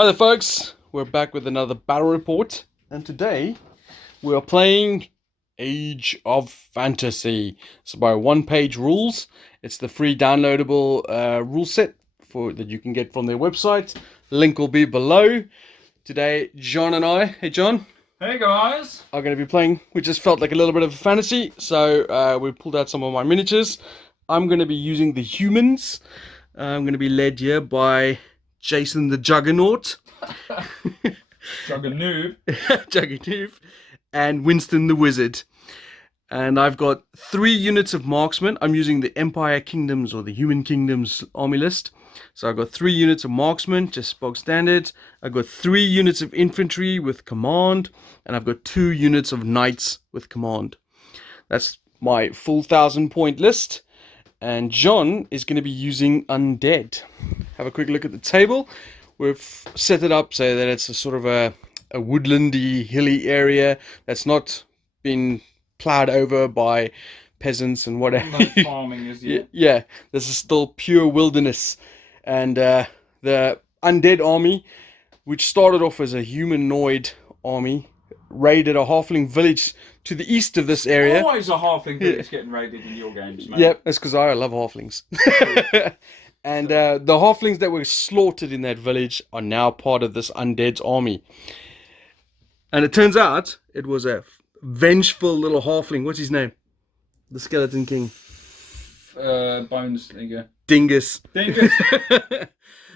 Hi there folks, we're back with another battle report, and today we are playing Age of Fantasy. It's by one-page rules. It's the free downloadable rule set that you can get from their website. Link will be below. Today John and I, hey John, Hey guys! are going to be playing. We just felt like a little bit of fantasy, so we pulled out some of my miniatures. I'm going to be using the humans. I'm going to be led here by Jason the Juggernaut. Juggernaut. Juggernaut, and Winston the Wizard. And I've got 3 units of marksman. I'm using the Empire Kingdoms or the Human Kingdoms army list. So I've got 3 units of marksman, just bog standard. I've got 3 units of infantry with command. And I've got 2 units of knights with command. That's my full 1,000-point list. And John is going to be using undead. Have a quick look at the table. We've set it up so that it's a sort of a woodlandy, hilly area that's not been plowed over by peasants and whatever. No farming as yet. Yeah, this is still pure wilderness. And the undead army, which started off as a humanoid army, raided a halfling village to the east of this area. Always a halfling village getting raided in your games, mate. Yep, that's because I love halflings. And the halflings that were slaughtered in that village are now part of this undead's army. And it turns out it was a vengeful little halfling. What's his name? The Skeleton King. Bones, there you go. Dingus. Dingus!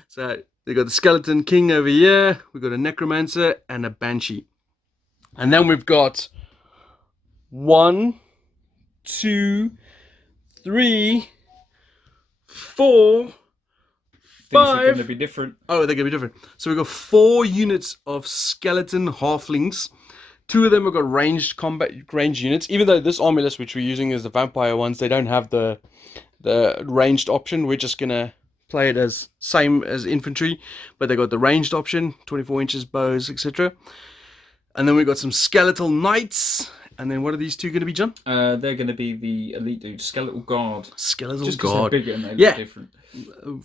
So they got the Skeleton King over here. We've got a Necromancer and a Banshee. And then we've got 1, 2, 3, 4, 5. Things are going to be different. Oh, they're going to be different. So we've got 4 units of skeleton halflings. 2 of them have got ranged units. Even though this army list, which we're using, is the vampire ones, they don't have the ranged option. We're just going to play it as same as infantry, but they got the ranged option, 24 inches bows, etc. And then we've got some skeletal knights. And then what are these 2 going to be, John? They're going to be the elite dudes, Skeletal Guard. Skeletal Just Guard. They're bigger and they look different.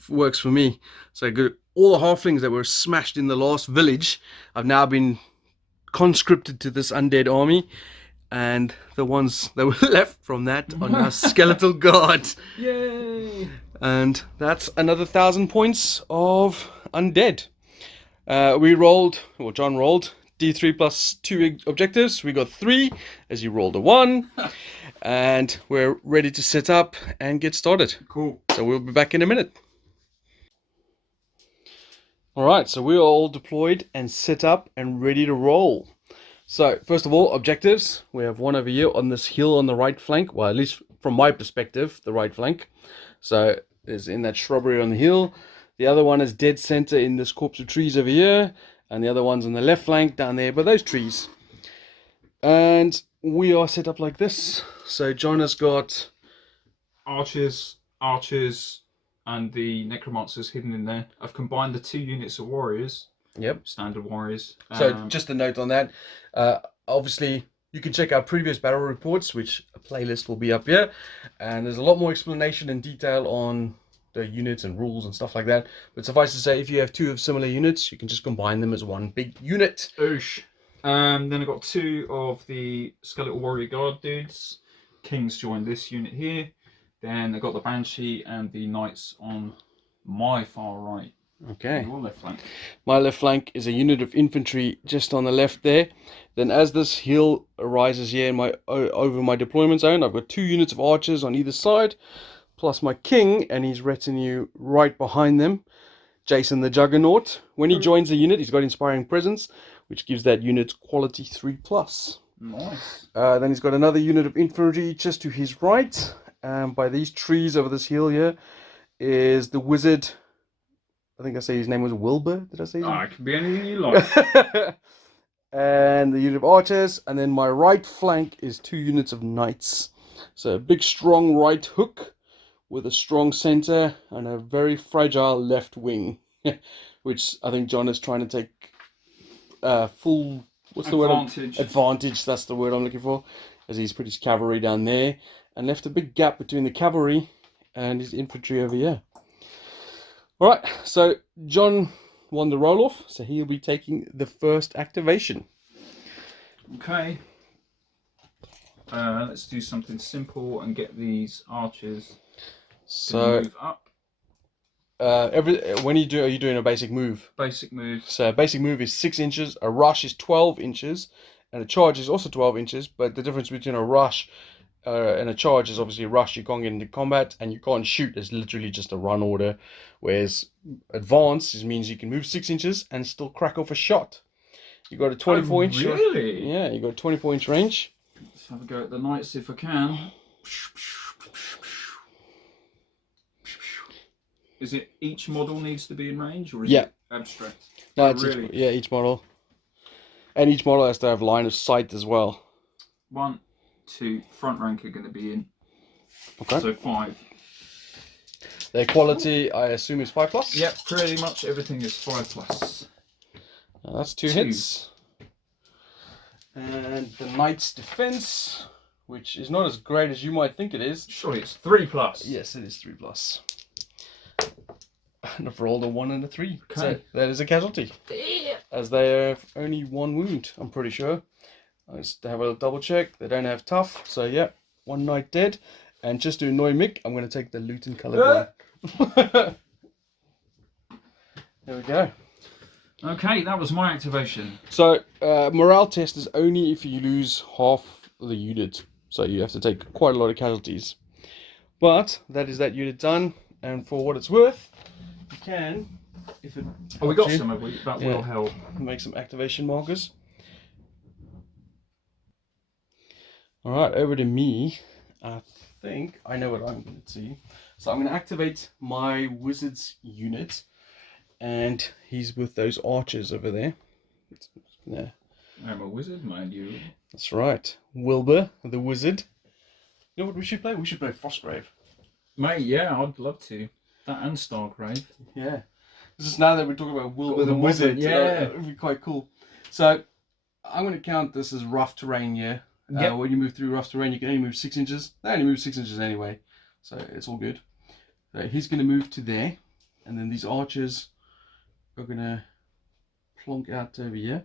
Works for me. So good. All the halflings that were smashed in the last village have now been conscripted to this undead army. And the ones that were left from that are now Skeletal Guard. Yay! And that's another 1,000 points of undead. John rolled D3 plus 2 objectives. We got 3 as you rolled a 1. And we're ready to set up and get started. Cool. So we'll be back in a minute. Alright, so we're all deployed and set up and ready to roll. So, first of all, objectives. We have one over here on this hill on the right flank. Well, at least from my perspective, the right flank. So, there's in that shrubbery on the hill. The other one is dead center in this copse of trees over here. And the other one's on the left flank down there by those trees. And we are set up like this. So, John has got Archers, and the Necromancers hidden in there. I've combined the 2 units of warriors. Yep. Standard warriors. So just a note on that. Obviously, you can check out previous battle reports, which a playlist will be up here. And there's a lot more explanation and detail on the units and rules and stuff like that. But suffice to say, if you have 2 of similar units, you can just combine them as one big unit. Oosh. Then I've got 2 of the Skeletal Warrior Guard dudes. Kings joined this unit here. Then I got the Banshee and the Knights on my far right. Okay. Your left flank. My left flank is a unit of infantry just on the left there. Then as this hill arises here in over my deployment zone, I've got 2 units of archers on either side, plus my king and his retinue right behind them, Jason the Juggernaut. When he joins the unit, he's got Inspiring Presence, which gives that unit quality 3+. Nice. Then he's got another unit of infantry just to his right. By these trees over this hill here is the wizard. I think I say his name was Wilbur. Did I say his name? It can be anything you like. And the unit of archers. And then my right flank is 2 units of knights. So a big strong right hook with a strong center and a very fragile left wing. Which I think John is trying to take full... What's the word? Advantage, that's the word I'm looking for. As he's put his cavalry down there. And left a big gap between the cavalry and his infantry over here. Alright, so John won the roll off, so he'll be taking the first activation. Okay. Let's do something simple and get these archers to So move up. when are you doing a basic move? Basic move. So a basic move is 6 inches, a rush is 12 inches, and a charge is also 12 inches. But the difference between a rush and a charge is obviously a rush. You can't get into combat and you can't shoot. It's literally just a run order. Whereas advance means you can move 6 inches and still crack off a shot. You got a 24 inch. Really? Yeah, you got a 24 inch range. Let's have a go at the knights if I can. Is it each model needs to be in range, or is it abstract? No, Oh, it's really? each model. And each model has to have line of sight as well. 1, 2, front rank are going to be in. Okay. So 5. Their quality, I assume, is 5+? Yep, pretty much everything is 5+. That's 2 hits. And the knight's defense, which is not as great as you might think it is. Surely it's 3+. Yes, it is 3+. And I've rolled a 1 and a 3. Okay. So that is a casualty. As they have only 1 wound, I'm pretty sure. I just have a double check. They don't have tough. So yeah, 1 knight dead. And just to annoy Mick, I'm going to take the Luton coloured one. There we go. Okay, that was my activation. So morale test is only if you lose half the unit. So you have to take quite a lot of casualties. But that is that unit done. And for what it's worth, you can, if it we got some of it. That will help. Make some activation markers. All right, over to me. I think I know what I'm going to do. So I'm going to activate my wizard's unit, and he's with those archers over there. Yeah, I'm a wizard, mind you. that's right. Wilbur, the wizard. You know what we should play? We should play Frostgrave. Mate, yeah, I'd love to. That and Stargrave. Yeah. This is now that we're talking about Wilbur the wizard. Yeah. It would be quite cool. So I'm going to count this as rough terrain here. Yep. When you move through rough terrain, you can only move 6 inches. They only move 6 inches anyway, so it's all good. So he's going to move to there, and then these archers are going to plonk out over here.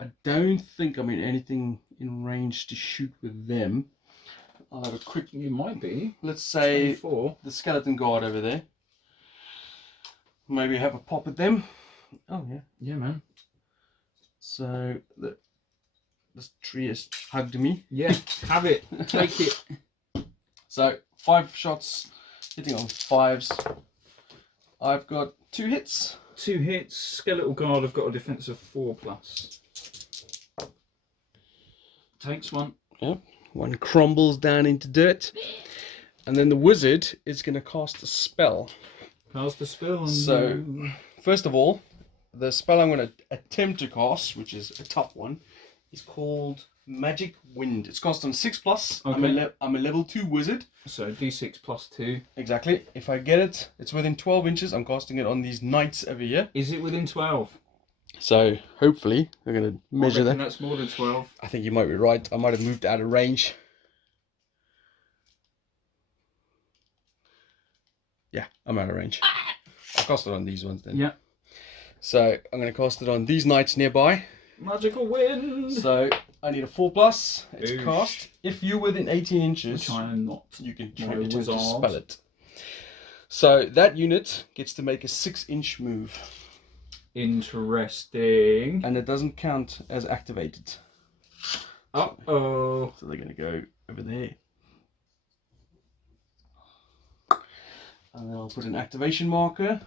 I don't think I'm in anything in range to shoot with them. I'll have a quick... You might be. Let's say 24. the skeleton guard over there. Maybe have a pop at them. Oh, yeah. Yeah, man. So this tree has hugged me. Yeah, have it. Take it. So 5 shots, hitting on 5s. I've got 2 hits. 2 hits. Skeletal guard. I've got a defense of 4+. Takes 1. Yep. 1 crumbles down into dirt. And then the wizard is going to cast a spell. Cast a spell. So, first of all, the spell I'm going to attempt to cast, which is a tough one, is called Magic Wind. It's cast on 6+. Okay. I'm a level 2 wizard. So D6 + 2. Exactly. If I get it, it's within 12 inches. I'm casting it on these knights over here. Is it within 12? So hopefully we're going to measure that. That's more than 12. I think you might be right. I might have moved out of range. Yeah, I'm out of range. I'll cast it on these ones then. Yeah. So I'm going to cast it on these knights nearby. Magical wind. So I need a 4+. It's Oosh. cast. If you're within 18 inches, Which I am not. you can No attempt to wizard. spell it. So that unit gets to make a 6-inch move. Interesting. And it doesn't count as activated. Uh-oh. So they're going to go over there. And then I'll put an activation marker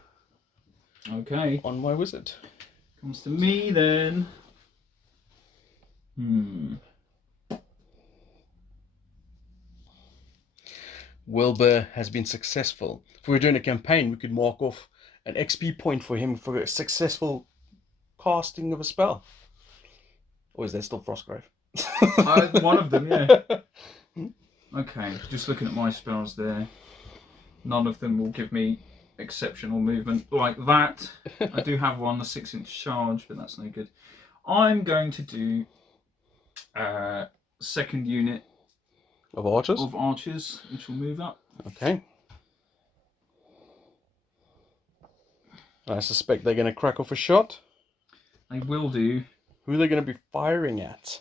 Okay. on my wizard. Comes to me then. Wilbur has been successful. If we were doing a campaign, we could mark off an XP point for him for a successful casting of a spell. Or is that still Frostgrave? One of them, yeah. Okay, just looking at my spells there. None of them will give me exceptional movement like that. I do have one, a 6-inch charge, but that's no good. I'm going to do second unit Of archers? of archers, which will move up. Okay. I suspect they're going to crack off a shot. They will do. Who are they going to be firing at?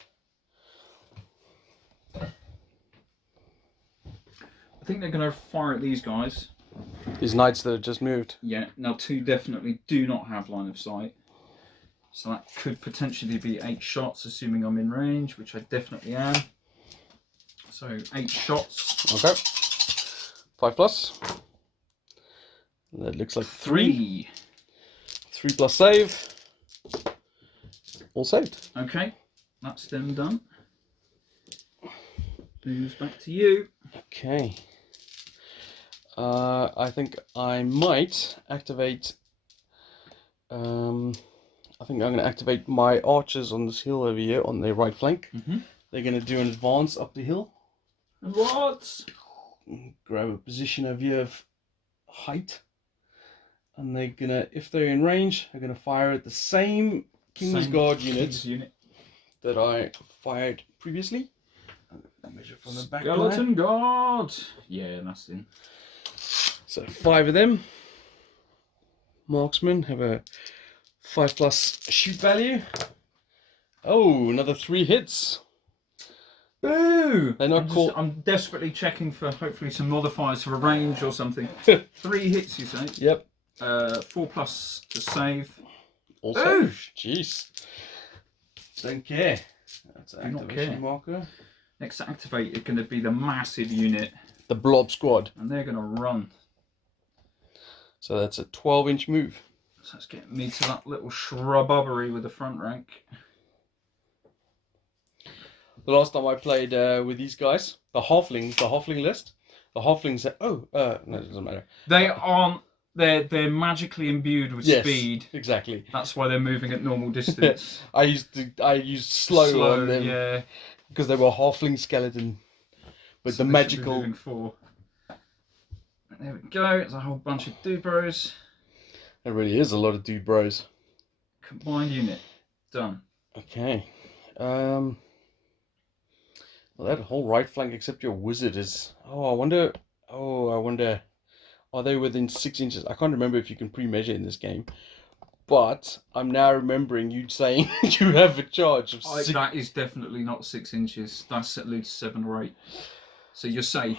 I think they're going to fire at these guys. These knights that have just moved. Yeah, now 2 definitely do not have line of sight. So that could potentially be 8 shots, assuming I'm in range, which I definitely am. So 8 shots. Okay. 5 plus. That looks like 3. 3 plus save. All saved. Okay, that's them done. Moves back to you. Okay. I think I might activate. I think I'm going to activate my archers on this hill over here on the right flank. They're going to do an advance up the hill. And what? Grab a position over here of height. And they're going to, if they're in range, they're going to fire at the same King's Guard unit that I fired previously. Measure from the back. Skeleton Guard! Yeah, that's in. So 5 of them. Marksmen have a 5 plus shoot value. Oh, another 3 hits. Boo! They're not caught. I'm desperately checking for hopefully some modifiers for a range or something. 3 hits, you say? Yep. 4 plus to save. Also, jeez. Don't care. That's an Do not activation care. marker. Next to activate is going to be the massive unit. The Blob Squad. And they're going to run. So that's a 12-inch move. So let's get me to that little shrubbery with the front rank. The last time I played with these guys, the halfling list, the halflings said, no, it doesn't matter. They aren't, they're magically imbued with speed. Exactly. That's why they're moving at normal distance. I used slow on them. Yeah. Because they were halfling skeleton. But So the they should be magical... moving 4. There we go, it's a whole bunch of dude bros. There really is a lot of dude bros. Combined unit. Done. Okay. Well, that whole right flank except your wizard is... I wonder... Are they within 6 inches? I can't remember if you can pre-measure in this game. But I'm now remembering you saying you have a charge of 6... That is definitely not 6 inches. That's at least 7 or 8. So you're safe.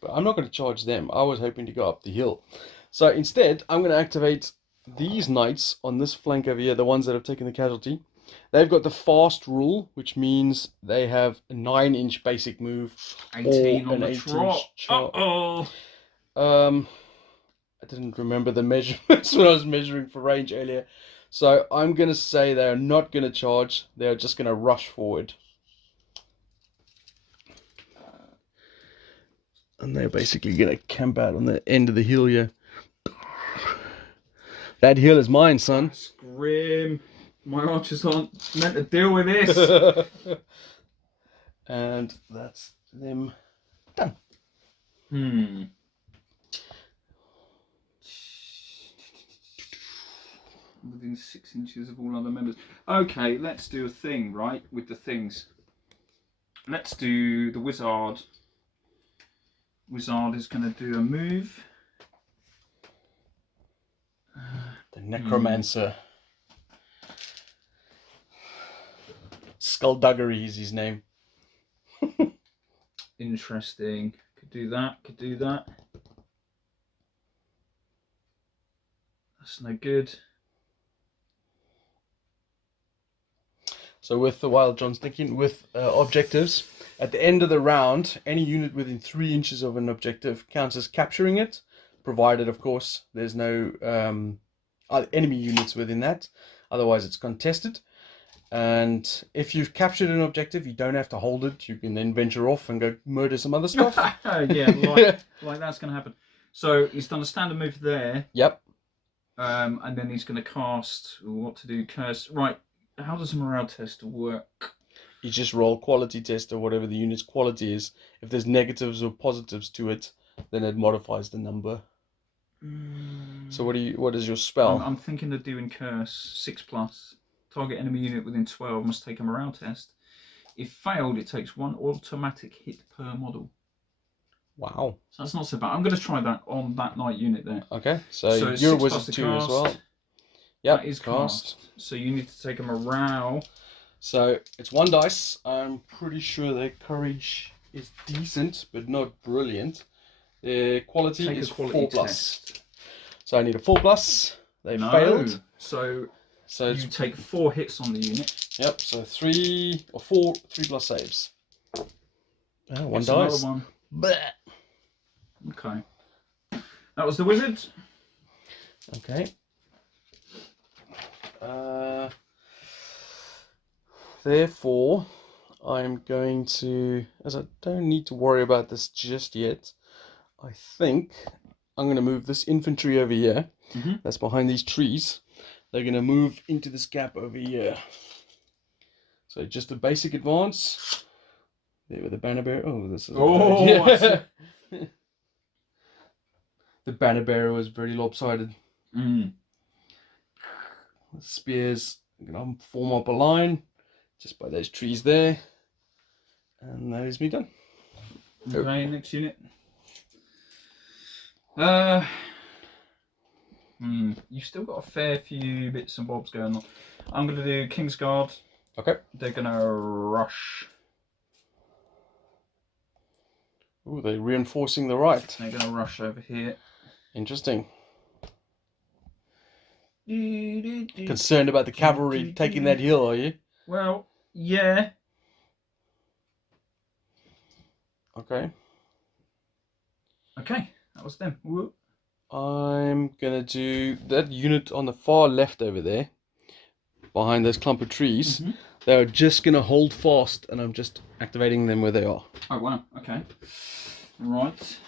But I'm not going to charge them. I was hoping to go up the hill. So instead, I'm going to activate these knights on this flank over here, the ones that have taken the casualty. They've got the fast rule, which means they have a 9-inch basic move. 18 or on an the 18-inch trot. Uh-oh. I didn't remember the measurements when I was measuring for range earlier. So I'm going to say they're not going to charge. They're just going to rush forward. And they're basically going to camp out on the end of the hill here. That hill is mine, son. That's grim. My archers aren't meant to deal with this. And that's them done. Within 6 inches of all other members. Okay, let's do a thing, right? With the things. Let's do the wizard. Wizard is going to do a move. The necromancer. Skullduggery is his name. Interesting. Could do that. Could do that. That's no good. So with the Wild John's thinking, with objectives, at the end of the round, any unit within 3 inches of an objective counts as capturing it, provided, of course, there's no enemy units within that. Otherwise, it's contested. And if you've captured an objective, you don't have to hold it. You can then venture off and go murder some other stuff. Yeah, like that's going to happen. So he's done a standard move there. Yep. And then he's going to cast what to do, curse. Right. How does a morale test work? You just roll quality test or whatever the unit's quality is. If there's negatives or positives to it, then it modifies the number. So what is your spell? I'm thinking of doing curse 6+. Target enemy unit within 12 must take a morale test. If failed, it takes 1 automatic hit per model. Wow. So that's not so bad. I'm going to try that on that knight unit there. Okay, so it's you're a 6 wizard plus the too as well. cast. Yep, That is cast. cast. So you need to take a morale. So it's 1 dice. I'm pretty sure their courage is decent, but not brilliant. Their quality Take is a quality 4+. test. So I need a 4+. They No. failed. So So you take 4 hits on the unit. Yep, so 3 or 4 3+ saves. Oh, 1 It's dice. another one. Blech. Okay. That was the wizard. Okay. Therefore, I'm going to, as I don't need to worry about this just yet, I think I'm going to move this infantry over here. That's behind these trees. They're going to move into this gap over here. So just a basic advance. There with the banner bearer. Oh, this is Oh, the banner bearer was very lopsided. Mm. The spears, I'm going to form up a line just by those trees there. And that is me done. Okay, next unit. You've still got a fair few bits and bobs going on. I'm going to do Kingsguard. Okay. They're going to rush. Ooh, they're reinforcing the right. They're going to rush over here. Interesting. Concerned about the cavalry taking that hill, are you? Well, yeah. Okay. Okay, that was them. Whoop. I'm gonna do that unit on the far left over there, behind those clump of trees. They're just gonna hold fast, and I'm just activating them where they are. Oh wow. Okay. Right.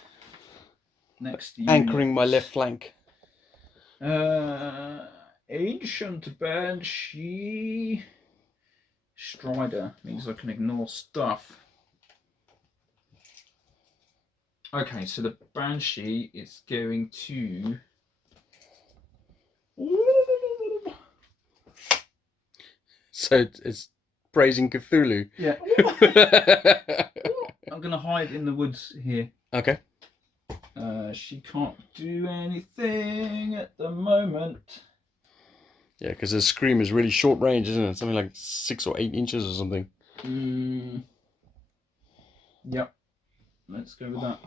Next unit. Anchoring my left flank. Ancient Banshee. Strider means I can ignore stuff. Okay, so the Banshee is going to. So it's praising Cthulhu. Yeah. I'm going to hide in the woods here. Okay. She can't do anything at the moment. Yeah, because the scream is really short range, isn't it? Something like 6 or 8 inches or something. Yep. Let's go with that.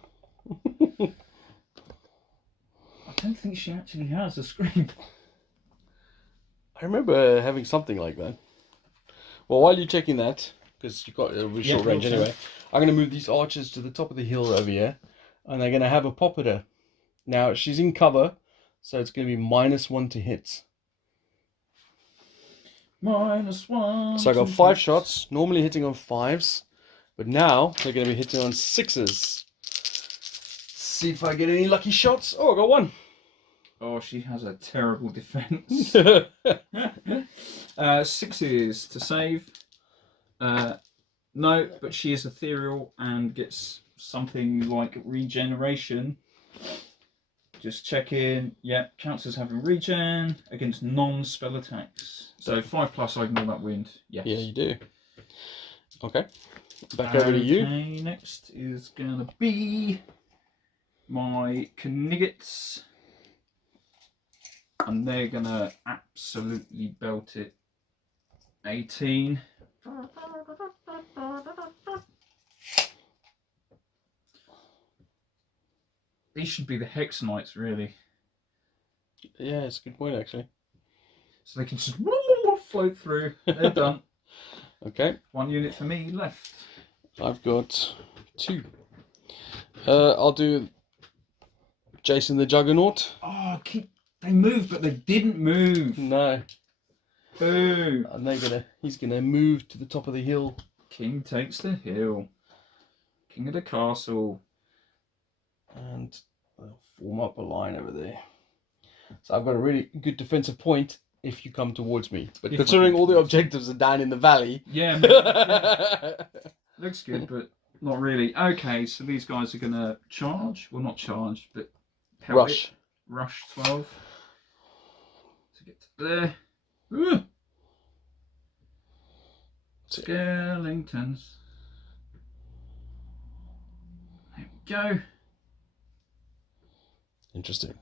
I don't think she actually has a scream. I remember having something like that. Well, while you're checking that, because you've got a really short range anyway, I'm going to move these archers to the top of the hill over here, and they're going to have a pop at her. Now, she's in cover, so it's going to be -1 to hits. -1. So I got 5 shots, normally hitting on 5s, but now they're going to be hitting on 6s. See if I get any lucky shots. Oh, I got 1. Oh, she has a terrible defense. 6s to save. No, but she is ethereal and gets something like regeneration. Just check in. Yep, counts as having regen against non-spell attacks. So 5+, I ignore that wound. Yes. Yeah, you do. Okay. Back over to you. Okay, next is gonna be my Kniggets. And they're gonna absolutely belt it. 18. These should be the Hex Knights, really. Yeah, it's a good point, actually. So they can just float through. They're done. Okay. 1 unit for me left. I've got 2. I'll do Jason the Juggernaut. Oh, they moved, but they didn't move. No. Boo. And he's gonna move to the top of the hill. King takes the hill. King of the castle. And they'll form up a line over there. So I've got a really good defensive point if you come towards me. But considering all the objectives are down in the valley. Yeah. Looks good, but not really. Okay, so these guys are going to charge. Well, not charge, but rush. It. Rush 12. To get to there. Ooh. Skeletons. go. Interesting.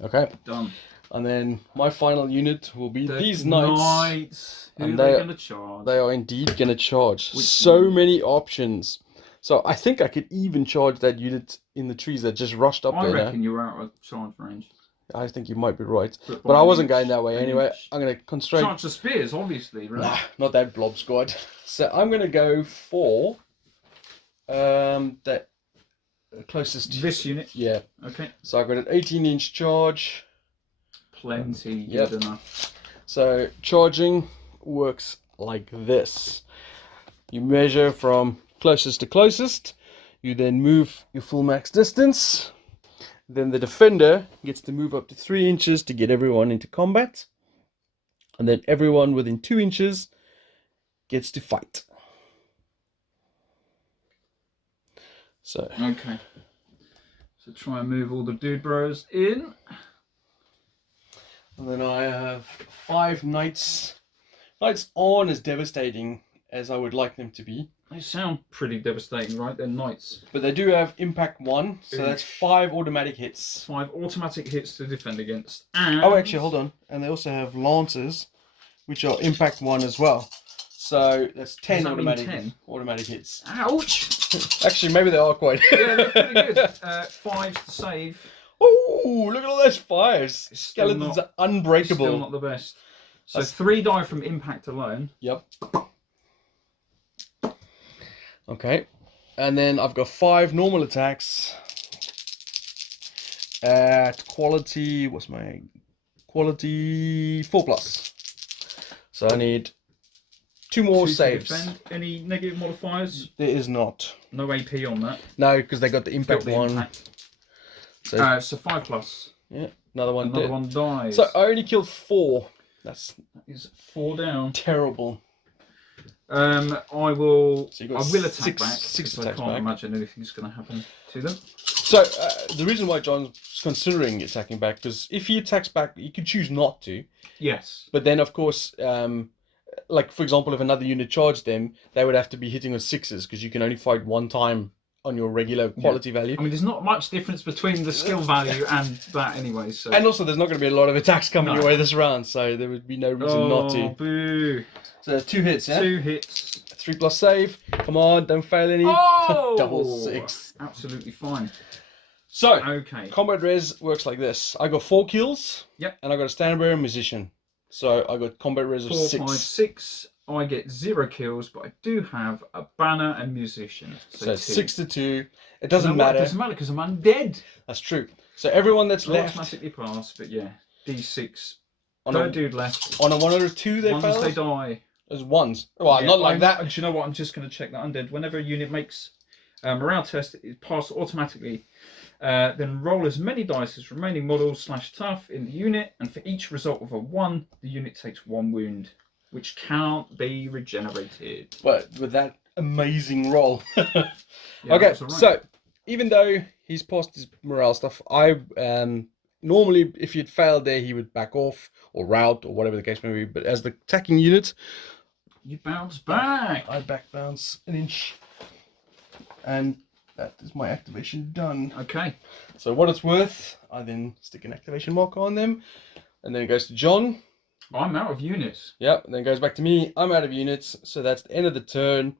Okay. Done. And then my final unit will be The these knights. knights. Who And are they going to charge? They are indeed going to charge. Which so unit? many options. So I think I could even charge that unit in the trees that just rushed up I there. reckon you're out of charge range. I think you might be right. But But I wasn't inch, going that way an anyway. inch. I'm going to concentrate. Charge the spears, obviously, right? Nah, not that blob squad. So I'm going to go for that closest to This unit. Yeah. Okay. So I've got an 18-inch charge. Plenty Yep. good enough. So charging works like this. You measure from closest to closest. You then move your full max distance. Then the defender gets to move up to 3 inches to get everyone into combat. And then everyone within 2 inches gets to fight. So Okay. So try and move all the dude bros in. and then I have 5 knights. Knights aren't as devastating as I would like them to be. They sound pretty devastating, right? They're knights. But they do have impact 1, so that's 5 automatic hits. 5 automatic hits to defend against. And Oh, actually, hold on. And they also have lancers, which are impact 1 as well. So that's 10 that mean automatic 10? automatic hits. Ouch! Actually, maybe they are quite. Yeah, they're pretty good. 5 to save. Oh, look at all those 5s. It's still Skeletons not- are unbreakable. Still not the best. So That's- 3 die from impact alone. Yep. Okay. And then I've got 5 normal attacks at quality. What's my quality? 4+. So I need 2 more 2 to saves. defend. Any negative modifiers? There is not. No AP on that. No, because they got the impact Got the 1. impact. So So 5+. yeah, another one. Another dead. one dies. So I only killed 4. That's That is 4 down. terrible. I will. So I you got will attack six- back. six 'Cause I attacks can't back. imagine anything's going to happen to them. So the reason why John's considering attacking back, because if he attacks back, you could choose not to. Yes. But then, of course, like for example, if another unit charged them, they would have to be hitting on 6s because you can only fight 1 time on your regular quality value. I mean, there's not much difference between the skill value and that anyway. So. And also, there's not going to be a lot of attacks coming No. your way this round, so there would be no reason not to. Boo! So 2 hits, yeah? 2 hits. 3+ save. Come on, don't fail any. Oh! Double 6. Absolutely fine. So, Okay. combat res works like this. I got 4 kills. Yep. And I got a standard bearer and musician. So I got combat res of 4, 6. 5, 6. I get 0 kills, but I do have a banner and musician. So it's 2. 6 to 2. It doesn't It matter. doesn't matter because I'm undead. That's true. So everyone that's I'll left automatically pass, but yeah. D6. on Third a, dude left. on a 1 or a 2, they Once fail. they die. There's 1s. Well, Yeah, not like that. Do you know what? I'm just going to check that undead. Whenever a unit makes a morale test, it passes automatically. Then roll as many dice as remaining models / tough in the unit, and for each result of a 1, the unit takes 1 wound, which can't be regenerated. But with that amazing roll. Yeah, Okay, that's all right. so even though he's passed his morale stuff, I normally if he'd failed there, he would back off or rout or whatever the case may be. But as the attacking unit, You bounce back. I back bounce an inch, and that is my activation done. Okay. So what it's worth, I then stick an activation marker on them, and then it goes to John. I'm out of units. Yep, and then it goes back to me. I'm out of units, so that's the end of the turn,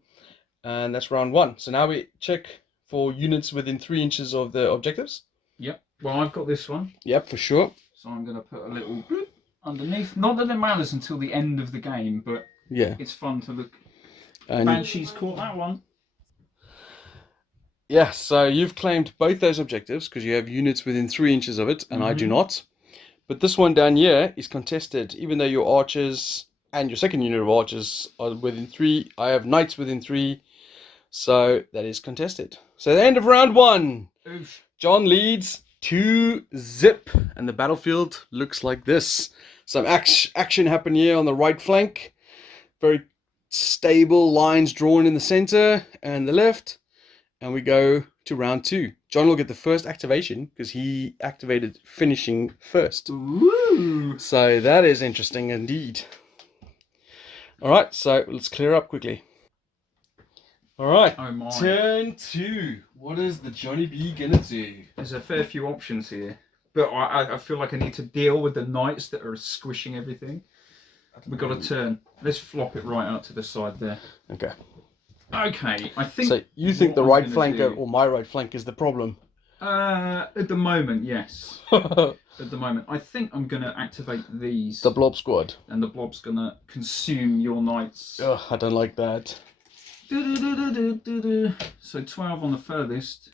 and that's round 1. So now we check for units within 3 inches of the objectives. Yep. Well, I've got this one, Yep, for sure. so I'm going to put a little bloop underneath. Not that it matters until the end of the game, but Yeah, it's fun to look. and Banshee's caught that one. yeah, so you've claimed both those objectives because you have units within 3 inches of it, and I do not. But this one down here is contested, even though your archers and your second unit of archers are within 3. I have knights within 3, so that is contested. So the end of round 1, Oof. John leads 2-0, and the battlefield looks like this. Some action happen here on the right flank. Very stable lines drawn in the center and the left. And we go to round 2. John will get the first activation because he activated finishing first. Ooh. So that is interesting indeed. All right, so let's clear up quickly. All right. Oh my. Turn 2. What is the Johnny B gonna do? There's a fair few options here. But I feel like I need to deal with the knights that are squishing everything. We've got to turn. Let's flop it right out to the side there. Okay. Okay, I think... So you think the what I'm right gonna flanker do- or my right flank is the problem? At the moment, yes. At the moment. I think I'm going to activate these. The blob squad. And the blob's going to consume your knights. Ugh, I don't like that. So 12 on the furthest.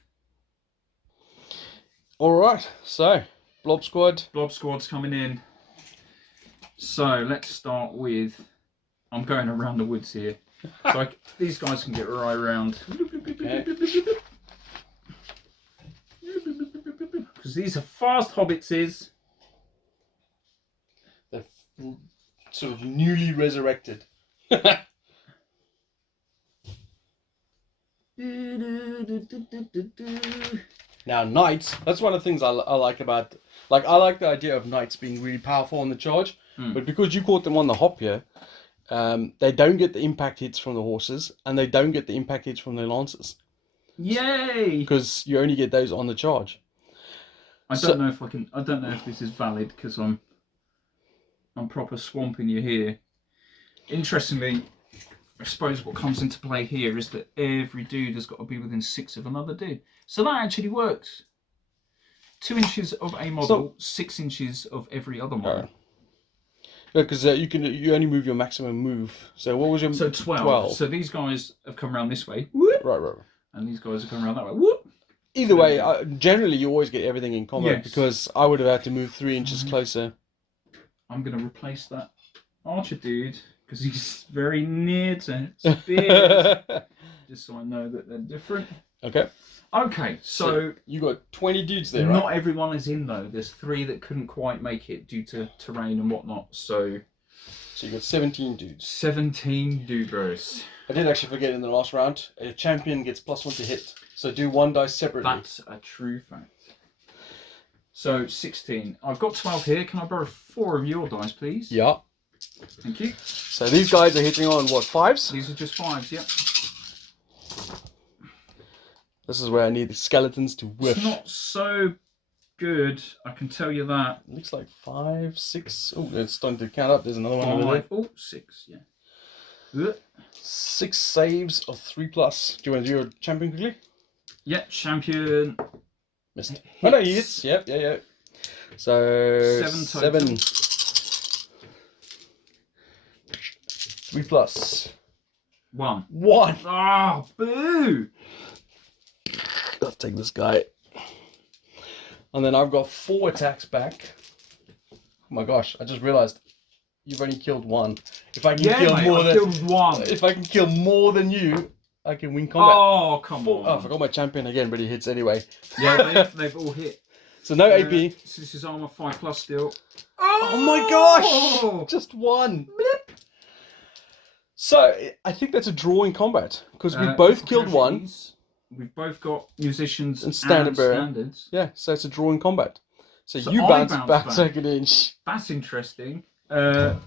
Alright, so blob squad. Blob squad's coming in. So let's start with... I'm going around the woods here. So these guys can get right around. Because these are fast hobbitses. They're sort of newly resurrected. Now knights, that's one of the things I like about, like I like the idea of knights being really powerful on the charge, but because you caught them on the hop here, they don't get the impact hits from the horses and they don't get the impact hits from the lances. Yay! Because you only get those on the charge. I don't know if I can. I don't know if this is valid because I'm proper swamping you here. Interestingly, I suppose what comes into play here is that every dude has got to be within 6 of another dude. So that actually works. 2 inches of a model, 6 inches of every other model. Yeah, because you only move your maximum move. So what was your 12. So these guys have come around this way. Whoop. Right. And these guys have come around that way. Whoop. Either way, generally you always get everything in combat because I would have had to move 3 inches closer. I'm going to replace that archer dude because he's very near to spears. Just so I know that they're different. Okay. Okay, so you got 20 dudes there, right? Not everyone is in though. There's 3 that couldn't quite make it due to terrain and whatnot. So you got 17 dudes. 17 dudes. I did actually forget in the last round, a champion gets +1 to hit. So do 1 dice separately. That's a true fact. So 16. I've got 12 here. Can I borrow 4 of your dice, please? Yeah. Thank you. So these guys are hitting on what, 5s? These are just 5s, yep. This is where I need the skeletons to whiff. It's not so good, I can tell you that. It looks like 5, 6. Oh, it's starting to count up. There's another one over there. Oh, 6, yeah. 6 saves of 3+. Do you want to do your champion quickly? Yeah, champion. Missed. Hits. Oh no, he hits. Yep, yeah. So 7. 3+. 1. 1. Ah, boo! I'll take this guy. And then I've got 4 attacks back. Oh my gosh, I just realized you've only killed 1. If I can kill more than killed 1. If I can kill more than you, I can win combat. Oh, come on. Oh, I forgot my champion again, but he hits anyway. Yeah, they've all hit. So no AP. So this is armor 5+ still. Oh my gosh! Just 1. Blip. So I think that's a draw in combat because we both killed 1. We've both got musicians and standards. Yeah, so it's a draw in combat. So you bounce back second inch. That's interesting. How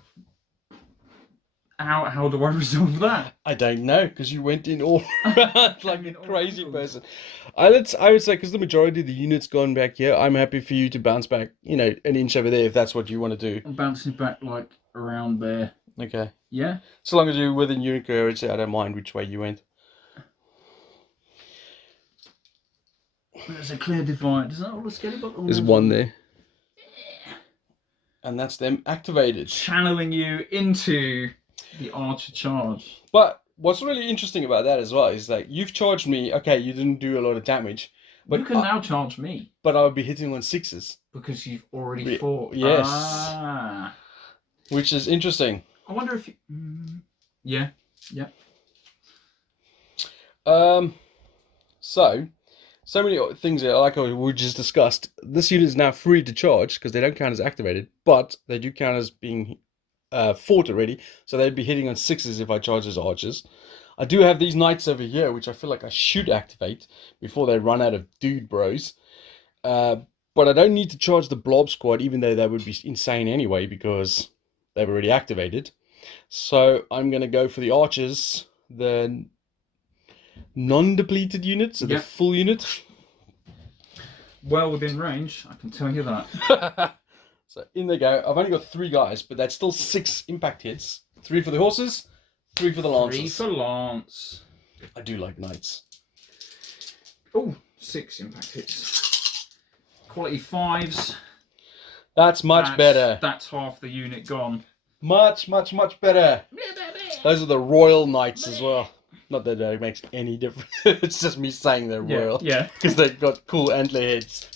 do I resolve that? I don't know because you went in all around like a crazy person. I would say because the majority of the unit's gone back here. I'm happy for you to bounce back, an inch over there if that's what you want to do. I'm bouncing back like around there. Okay. Yeah. So long as you're within unit coherence, I don't mind which way you went. There's a clear divide. Is that all the skelly bot? There's 1 there. And that's them activated. Channeling you into the archer charge. But what's really interesting about that as well is that you've charged me. Okay, you didn't do a lot of damage. But you can now charge me. But I would be hitting on 6s. Because you've already fought. Yes. Ah. Which is interesting. I wonder if you... Yeah. So many things that, like we just discussed. This unit is now free to charge because they don't count as activated, but they do count as being fought already. So they'd be hitting on 6s if I charge as archers. I do have these knights over here, which I feel like I should activate before they run out of dude bros. But I don't need to charge the blob squad, even though that would be insane anyway because they've already activated. So I'm going to go for the archers. The non-depleted unit, so the Yep. full unit. Well within range, I can tell you that. So in they go. I've only got 3 guys, but that's still 6 impact hits. 3 for the horses, 3 for the lances. 3 for Lance. I do like knights. Oh, 6 impact hits. Quality 5s. That's much better. That's half the unit gone. Much better. Those are the royal knights as well. Not that it makes any difference. It's just me saying they're royal. Yeah. Because they've got cool antler heads.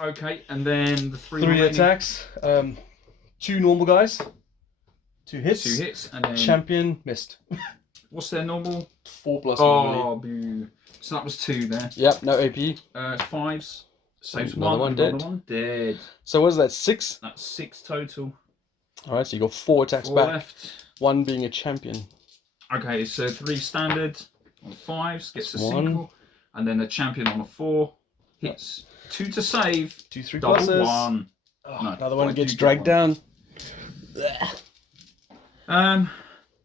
Okay, and then the 3 3 attacks. 2 normal guys. 2 hits. 2 hits, and then Champion missed. what's their normal? 4 plus. Oh, boo. So that was 2 there. Yep, no AP. 5s. Saves Another one dead. Another one dead. So what is that? 6? That's 6 total. Alright, so you got 4 attacks 4 back. left. 1 being a champion. Okay, so 3 standard on 5s, gets a 1. single. And then a champion on a 4. Hits 2 to save. 2 3 Double pluses. 1. Oh, No, another one I gets do get dragged one. down.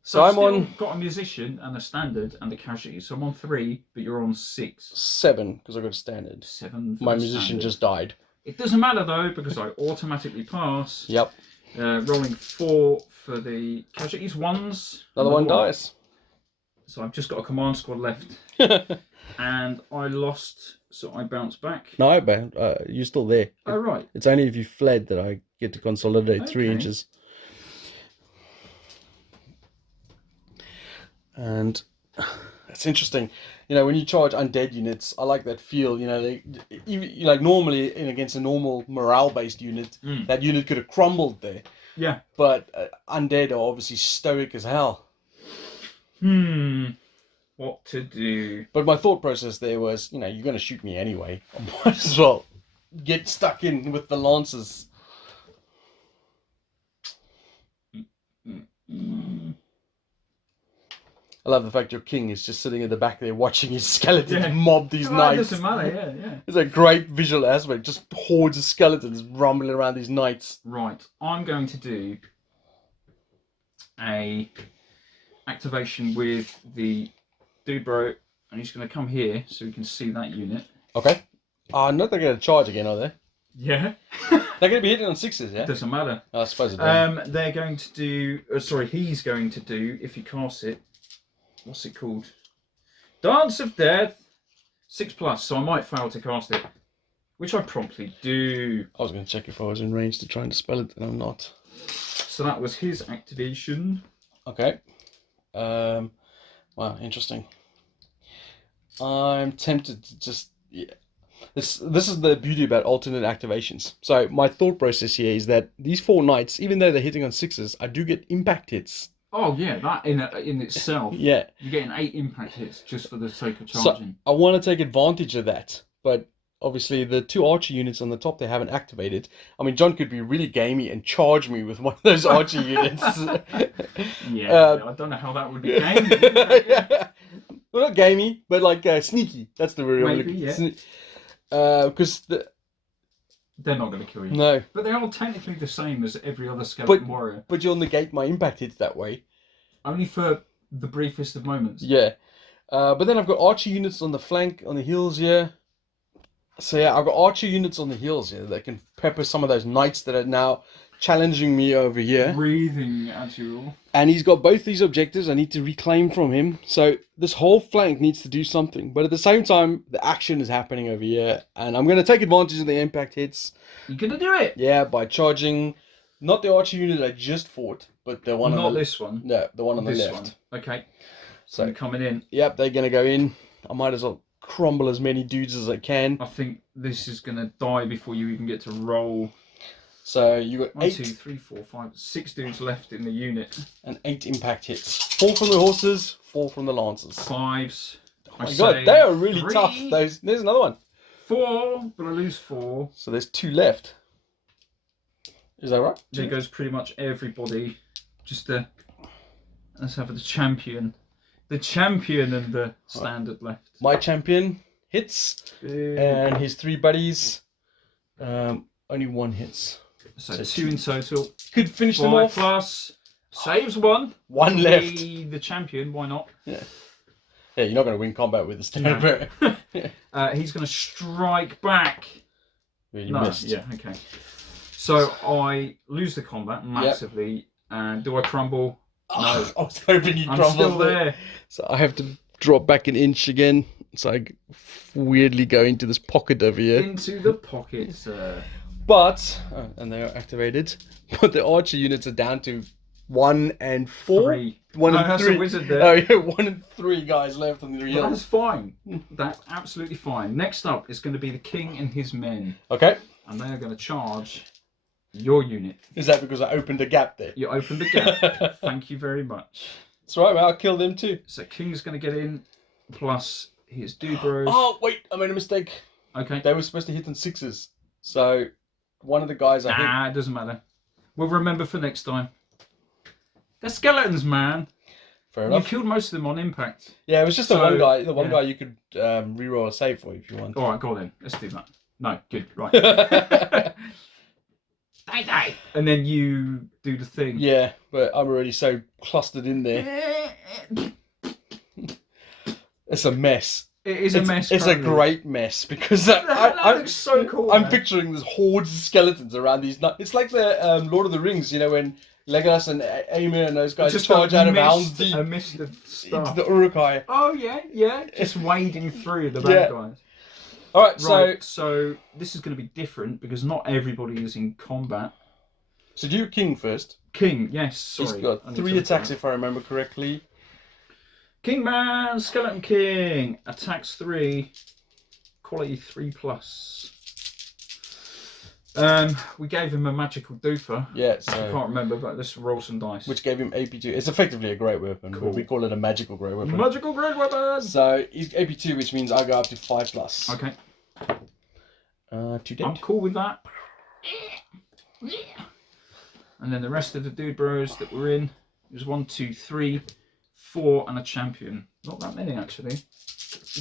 So I'm I've still on- got a musician and a standard and a casualty. So I'm on 3, but you're on 6. 7, because I got a standard. 7 for My the musician standard. just died. It doesn't matter though, because I automatically pass. Yep. Rolling 4 for the casualties. 1s. Another one dies. So I've just got a command squad left. And I lost, so I bounce back. No, but you're still there. Oh, right. It's only if you fled that I get to consolidate 3 Okay. inches. And it's interesting, you know, when you charge undead units, I like that feel. You know, like normally against a normal morale-based unit, that unit could have crumbled there. Yeah. But undead are obviously stoic as hell. What to do? But my thought process there was, you know, you're going to shoot me anyway. I might as well get stuck in with the lances. I love the fact your king is just sitting at the back there watching his skeletons mob these Well, knights. it doesn't matter, yeah. It's a great visual aspect. Just hordes of skeletons rumbling around these knights. Right, I'm going to do a activation with the dude bro, and he's going to come here so we can see that unit. Okay. Not they're going to charge again, are they? Yeah. They're going to be hitting on 6s, yeah? Doesn't matter. I suppose it does. They're going to do. He's going to do, if he casts it. What's it called? Dance of Death. 6+, so I might fail to cast it, which I promptly do. I was going to check if I was in range to try and dispel it, and I'm not. So that was his activation. Okay. Wow, interesting. I'm tempted to just... Yeah. This is the beauty about alternate activations. So my thought process here is that these 4 knights, even though they're hitting on 6s, I do get impact hits. Oh yeah, that in itself. Yeah. You're getting 8 impact hits just for the sake of So charging. I want to take advantage of that, but obviously the 2 archer units on the top they haven't activated. I mean, John could be really gamey and charge me with one of those archer units. Yeah, I don't know how that would be gamey. Yeah. Well, not gamey, but like sneaky. That's the word. Maybe, yeah. Because they're not going to kill you. no, But they are technically the same as every other skeleton warrior. but you'll negate my impact hits that way. Only for the briefest of moments. Yeah. But then I've got archer units on the flank, on the heels here. So yeah, I've got archer units on the heels here that can pepper some of those knights that are now challenging me over here. Breathing at you. And he's got both these objectives I need to reclaim from him. So this whole flank needs to do something. But at the same time, the action is happening over here. And I'm going to take advantage of the impact hits. You're going to do it? Yeah, by charging not the archer unit I just fought, but the one on the... Not this one. No, the one on the This left. one. Okay. So I'm coming in. Yep, they're going to go in. I might as well crumble as many dudes as I can. I think this is going to die before you even get to roll. So you got 1, 8 2, 3, 4, 5, 6 dudes left in the unit. and 8 impact hits. 4 from the horses, 4 from the lancers. 5s. Oh my god, they are really tough. There's another one. 4, but I lose 4. So there's 2 left. Is that right? There goes pretty much everybody. Just let's have the champion. The champion and the standard left. My champion hits, and his 3 buddies, only 1 hits. So 2 in total. Could finish them 5 off. plus. Saves 1. 1 left. The champion, why not? Yeah. Yeah, you're not going to win combat with the standard bearer. He's going to strike back. Yeah, you missed. Yeah, okay. So I lose the combat massively. And do I crumble? No. I was hoping you I'm crumbled still there. So I have to drop back an inch again. So I weirdly go into this pocket over here. Into the pocket, But, and they are activated. But the archer units are down to 1 and 4. 3. 1 no, and that's 3. a wizard there. Oh yeah, 1 and 3 guys left on the real. That's fine. That's absolutely fine. Next up is going to be the king and his men. Okay. And they are going to charge your unit. Is that because I opened a gap there? You opened the gap. Thank you very much. That's right, man. I'll kill them too. So King's going to get in, plus his dude bros. Oh, wait. I made a mistake. Okay. They were supposed to hit on 6s. So, one of the guys I hit... it doesn't matter. We'll remember for next time. They're skeletons, man. Fair You enough. killed most of them on impact. Yeah, it was just the one guy. The one guy you could reroll a save for if you want. All right, go on then. Let's do that. No, good. Right. Die. And then you do the thing. Yeah, but I'm already so clustered in there. It's a mess. It is a mess. It's a great mess because that looks so cool. I'm picturing this hordes of skeletons around these. It's like the Lord of the Rings, you know, when Legolas and Éomer and those guys just charge out of Hounds Deep a mist of stuff. into the Uruk-hai. Oh yeah, just wading through the bad guys. All right, so this is going to be different because not everybody is in combat. So do King first. King, yes. Sorry, he's got 3 attacks if I remember correctly. King man, Skeleton King, attacks 3, quality 3+. We gave him a magical doofer. Yeah, so I can't remember, but let's roll some dice. which gave him AP2. It's effectively a great weapon. Cool. But we call it a magical great weapon. Magical great weapon. So he's AP2, which means I go up to 5+. Okay. 2 dead. I'm cool with that. And then the rest of the dude bros that we're in is 1, 2, 3, 4, and a champion. Not that many actually.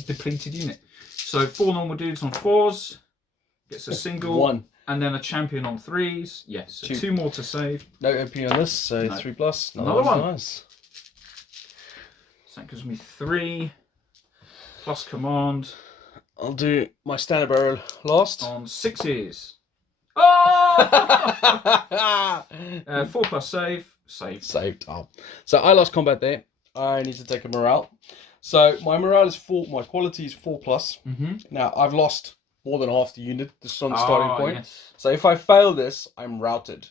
Depleted unit. So 4 normal dudes on 4s. Gets a single. 1. And then a champion on 3s. Yes. So 2 more to save. No AP on this, so No. 3+. Another one. Nice. So that gives me 3 plus command I'll do my standard barrel last. on 6s. Oh! 4+ save. Save. Saved. Oh. So I lost combat there. I need to take a morale. So my morale is 4. My quality is 4+. Mm-hmm. Now I've lost more than half the unit. This is on the starting point. Yes. So if I fail this, I'm routed.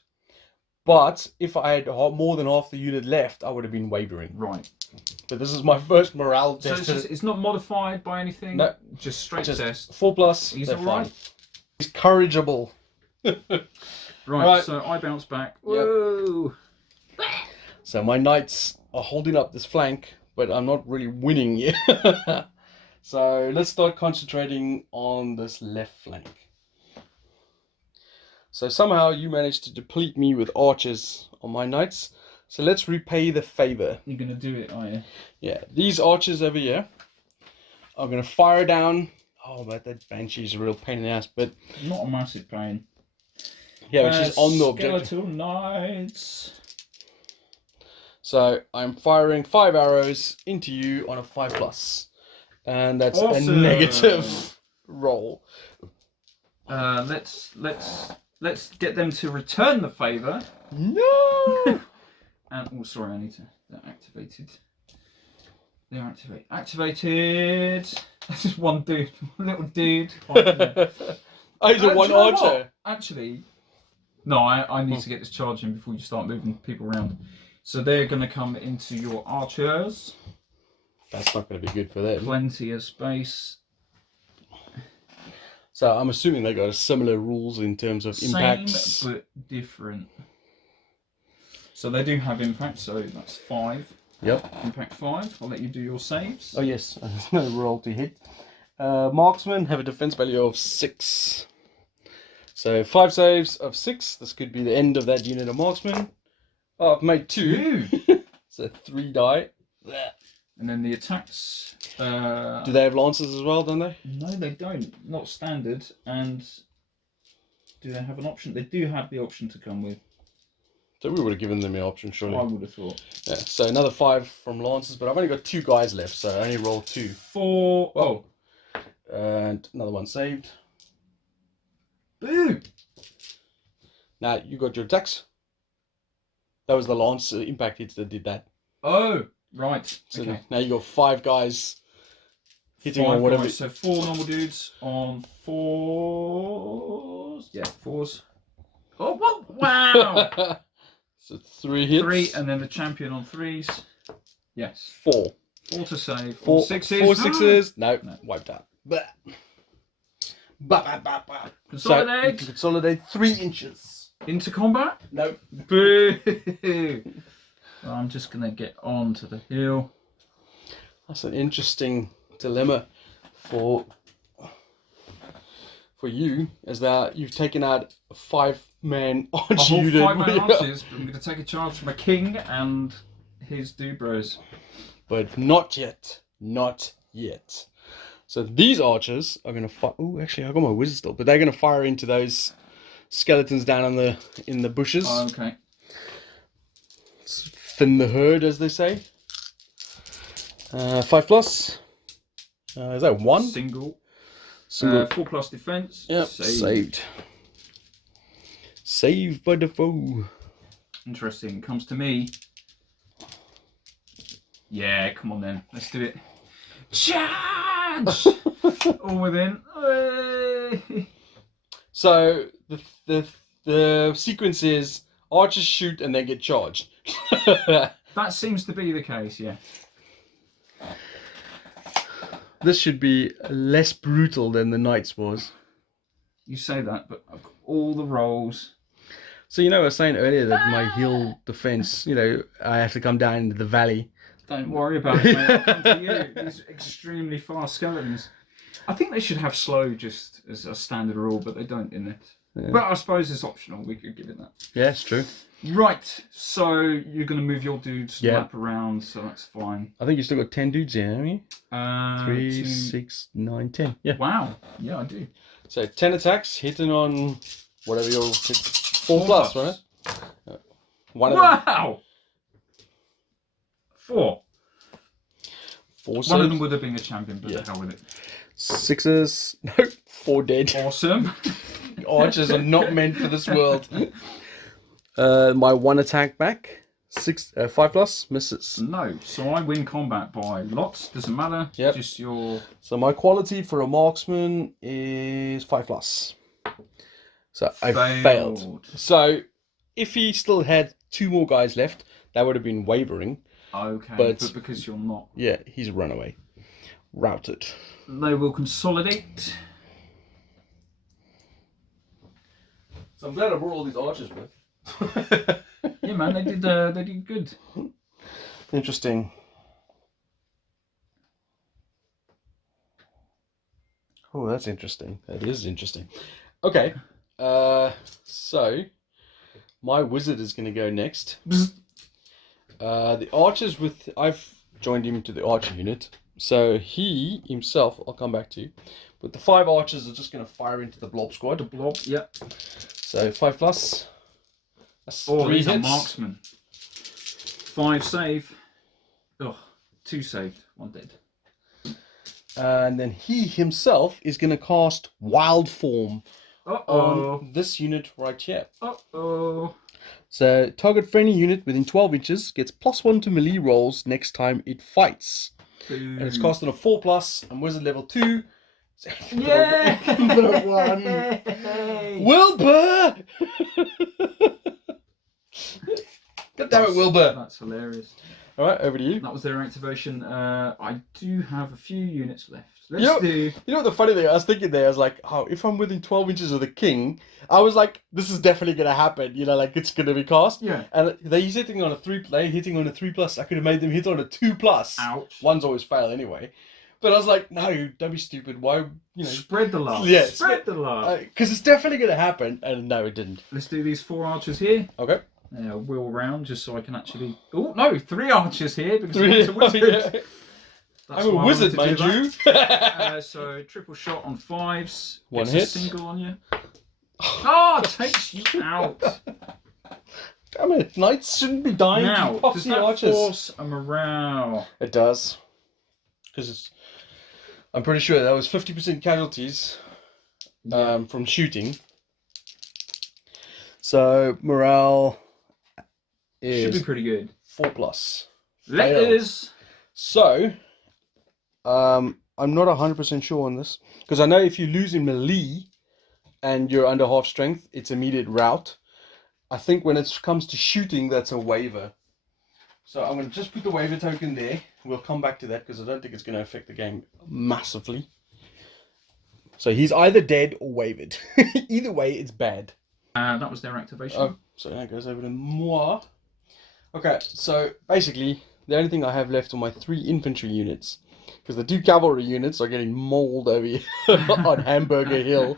But if I had more than half the unit left, I would have been wavering. Right. But this is my first morale So test. it's not modified by anything? No. Just straight Just test. 4+. He's they're alright. fine. He's corrigible. Right, so I bounce back. Whoa! So my knights are holding up this flank, but I'm not really winning yet. So let's start concentrating on this left flank. So somehow you managed to deplete me with archers on my knights. So let's repay the favor. You're going to do it, are you? Yeah, these archers over here are going to fire down. Oh, but that banshee is a real pain in the ass, but Not a massive pain. yeah, which is on the objective. Skeletal Knights. So I'm firing 5 arrows into you on a 5+. And that's Awesome. a negative roll. Let's get them to return the favor. No! And oh, sorry, I need to. They're activated. They're activated. That's just one dude, one little dude. Oh, he's a one do you know archer. what? Actually, no. I need to get this charge in before you start moving people around. So they're going to come into your archers. That's not going to be good for them. Plenty of space. So I'm assuming they got similar rules in terms of impacts. Same but different. So they do have impact, so that's 5. Yep. Impact 5. I'll let you do your saves. Oh yes, no roll to hit. Marksmen have a defense value of 6. So 5 saves of 6. This could be the end of that unit of marksmen. Oh, I've made 2. So 3 die. And then the attacks. Do they have lances as well, don't they? No, they don't. Not standard. And do they have an option? They do have the option to come with. So we would have given them the option, surely. I would have thought. Yeah. So another 5 from Lances, but I've only got 2 guys left, so I only rolled 2. 4. Oh. And another one saved. Boo! Now you got your attacks. That was the Lance impact hits that did that. Oh, right. So Okay. now you got 5 guys hitting 5 on whatever. guys, so 4 normal dudes on 4s. Yeah, 4s. Oh, what? Wow! So 3 hits. 3, and then the champion on 3s. Yes. 4. 4 to save. 4 6s. 4 6s. No, No. wiped out. Bah. Bah, bah, bah, bah. Consolidate. So you can consolidate 3 inches. Into combat. No. Boo! I'm just going to get on to the hill. That's an interesting dilemma for you, as that you've taken out a 5-man A archer whole unit. 5-man archers, but I'm going to take a charge from a king and his Dubros. But not yet. Not yet. So these archers are going to fire. Oh, actually, I got my wizard still, but they're going to fire into those skeletons down in the bushes. Oh, okay. Thin the herd, as they say. 5 plus. Is that 1? Single. Single. 4 plus defense. Yep, saved. Saved by the foe. Interesting. Comes to me. Yeah, come on then. Let's do it. Charge! All within. Hey! So the sequence is archers shoot and then get charged. That seems to be the case, yeah. This should be less brutal than the knights was. You say that, but I've got all the rolls. So I was saying earlier that my hill defense, I have to come down into the valley. Don't worry about it, mate. I'll come to you. These extremely fast skeletons. I think they should have slow just as a standard rule, but they don't in it. Yeah. But I suppose it's optional. We could give it that. Yeah, it's true. Right. So you're going to move your dudes Yeah. lap around, so that's fine. I think you still got 10 dudes here, haven't you? 3, 2... 6, 9, 10. Yeah. Wow. Yeah, I do. So 10 attacks, hitting on whatever you're hit. 4 plus, right? One of them. Wow. 4. 4 One of saves. them would have been a champion, but Yeah. the hell with it. 6s. No, 4 dead. Awesome. Archers are not meant for this world. My 1 attack back. 5 plus misses. No. So I win combat by lots. Doesn't matter. Yep. Just your... So my quality for a marksman is 5 plus. So I failed. So if he still had 2 more guys left, that would have been wavering. Okay. But because you're not... Yeah, he's run away. Routed. They will consolidate. So I'm glad I brought all these archers with. Yeah, man, they did good. Interesting. Oh, that's interesting. That is interesting. Okay. So my wizard is going to go next. The archers I've joined him to the archer unit. So he himself, I'll come back to. But the 5 archers are just going to fire into the blob squad. The blob, yep. So 5 plus. That's Oh, 3 he's a hits. marksman. 5 save. Oh, 2 saved, 1 dead. And then he himself is going to cast Wild Form Uh-oh. on this unit right here. Uh-oh. So target friendly unit within 12 inches gets +1 to melee rolls next time it fights. And it's cast on a 4 plus and wizard level 2. Yeah! Number 1. Wilbur! God damn it, Wilbur! That's hilarious. Alright, over to you. That was their activation. I do have a few units left. Let's You know- do... You know what the funny thing, I was thinking there, I was like, oh, if I'm within 12 inches of the king, I was like, this is definitely going to happen, it's going to be cast. Yeah. And he's hitting on a 3 plus, I could have made them hit on a 2 plus. Ouch. One's always fail anyway. But I was like, no, don't be stupid. Why, Spread the love. Yeah, Spread the love. because it's definitely going to happen. And no, it didn't. Let's do these 4 archers here. Okay. Wheel round just so I can actually... Oh, no, 3 archers here because 3. it's a wizard. Yeah. That's I'm a why I wizard, wanted mind to do you. that. So triple shot on 5s. 1 Gets hit. A single on you. Oh, takes you out. Damn it, knights shouldn't be dying Now, to does poxy that archers. force a morale? It does. Because I'm pretty sure that was 50% casualties from shooting. So morale Should be is pretty good. 4+. Letters. So, I'm not 100% sure on this. Because I know if you lose in melee and you're under half strength, it's immediate rout. I think when it comes to shooting, that's a waiver. So I'm going to just put the waiver token there. We'll come back to that because I don't think it's going to affect the game massively. So he's either dead or wavered. Either way, it's bad. That was their activation. Oh, so that goes over to moi. Okay, so basically, the only thing I have left are my 3 infantry units. Because the 2 cavalry units are getting mauled over here on Hamburger Hill.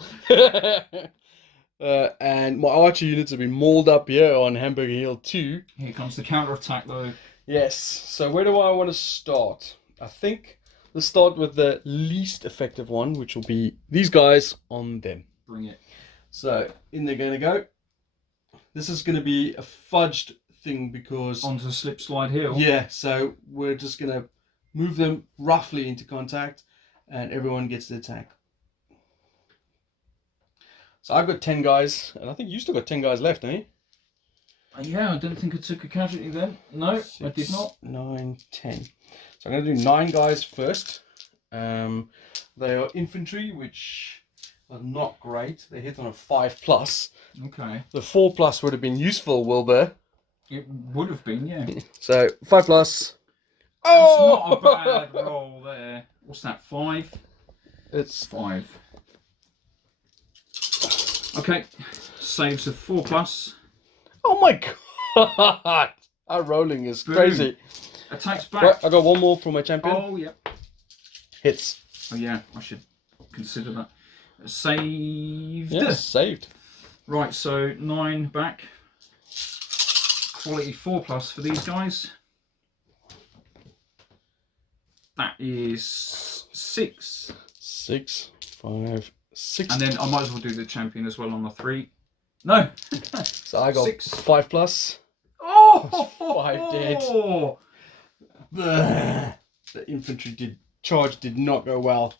And my archer units have been mauled up here on Hamburger Hill too. Here comes the counter-attack though. Yes, so where do I want to start? I think let's start with the least effective one, which will be these guys on them. Bring it. So, in they're going to go. This is going to be a fudged thing because... Onto slip slide hill. Yeah, so we're just going to move them roughly into contact and everyone gets the attack. So I've got 10 guys, and I think you still got 10 guys left, don't you? Yeah, I didn't think I took a casualty then. No, 6, I did not. 9, 10. So I'm going to do 9 guys first. They are infantry, which are not great. They hit on a 5+. Okay. The 4+ would have been useful, Wilbur. It would have been, yeah. So 5+. Oh! That's not a bad roll there. What's that, 5? It's 5. Okay. Saves of 4+. Oh my god! Our rolling is Boom. crazy. Attacks back. Right, I got one more for my champion. Oh, yep. Hits. Oh, yeah, I should consider that. Saved. Yes, saved. Right, so 9 back. Quality 4+ for these guys. That is 6. 6, 5, 6. And then I might as well do the champion as well on the 3. No. So I got 6. 5+. Oh, 5 dead. Oh. The infantry charge did not go well.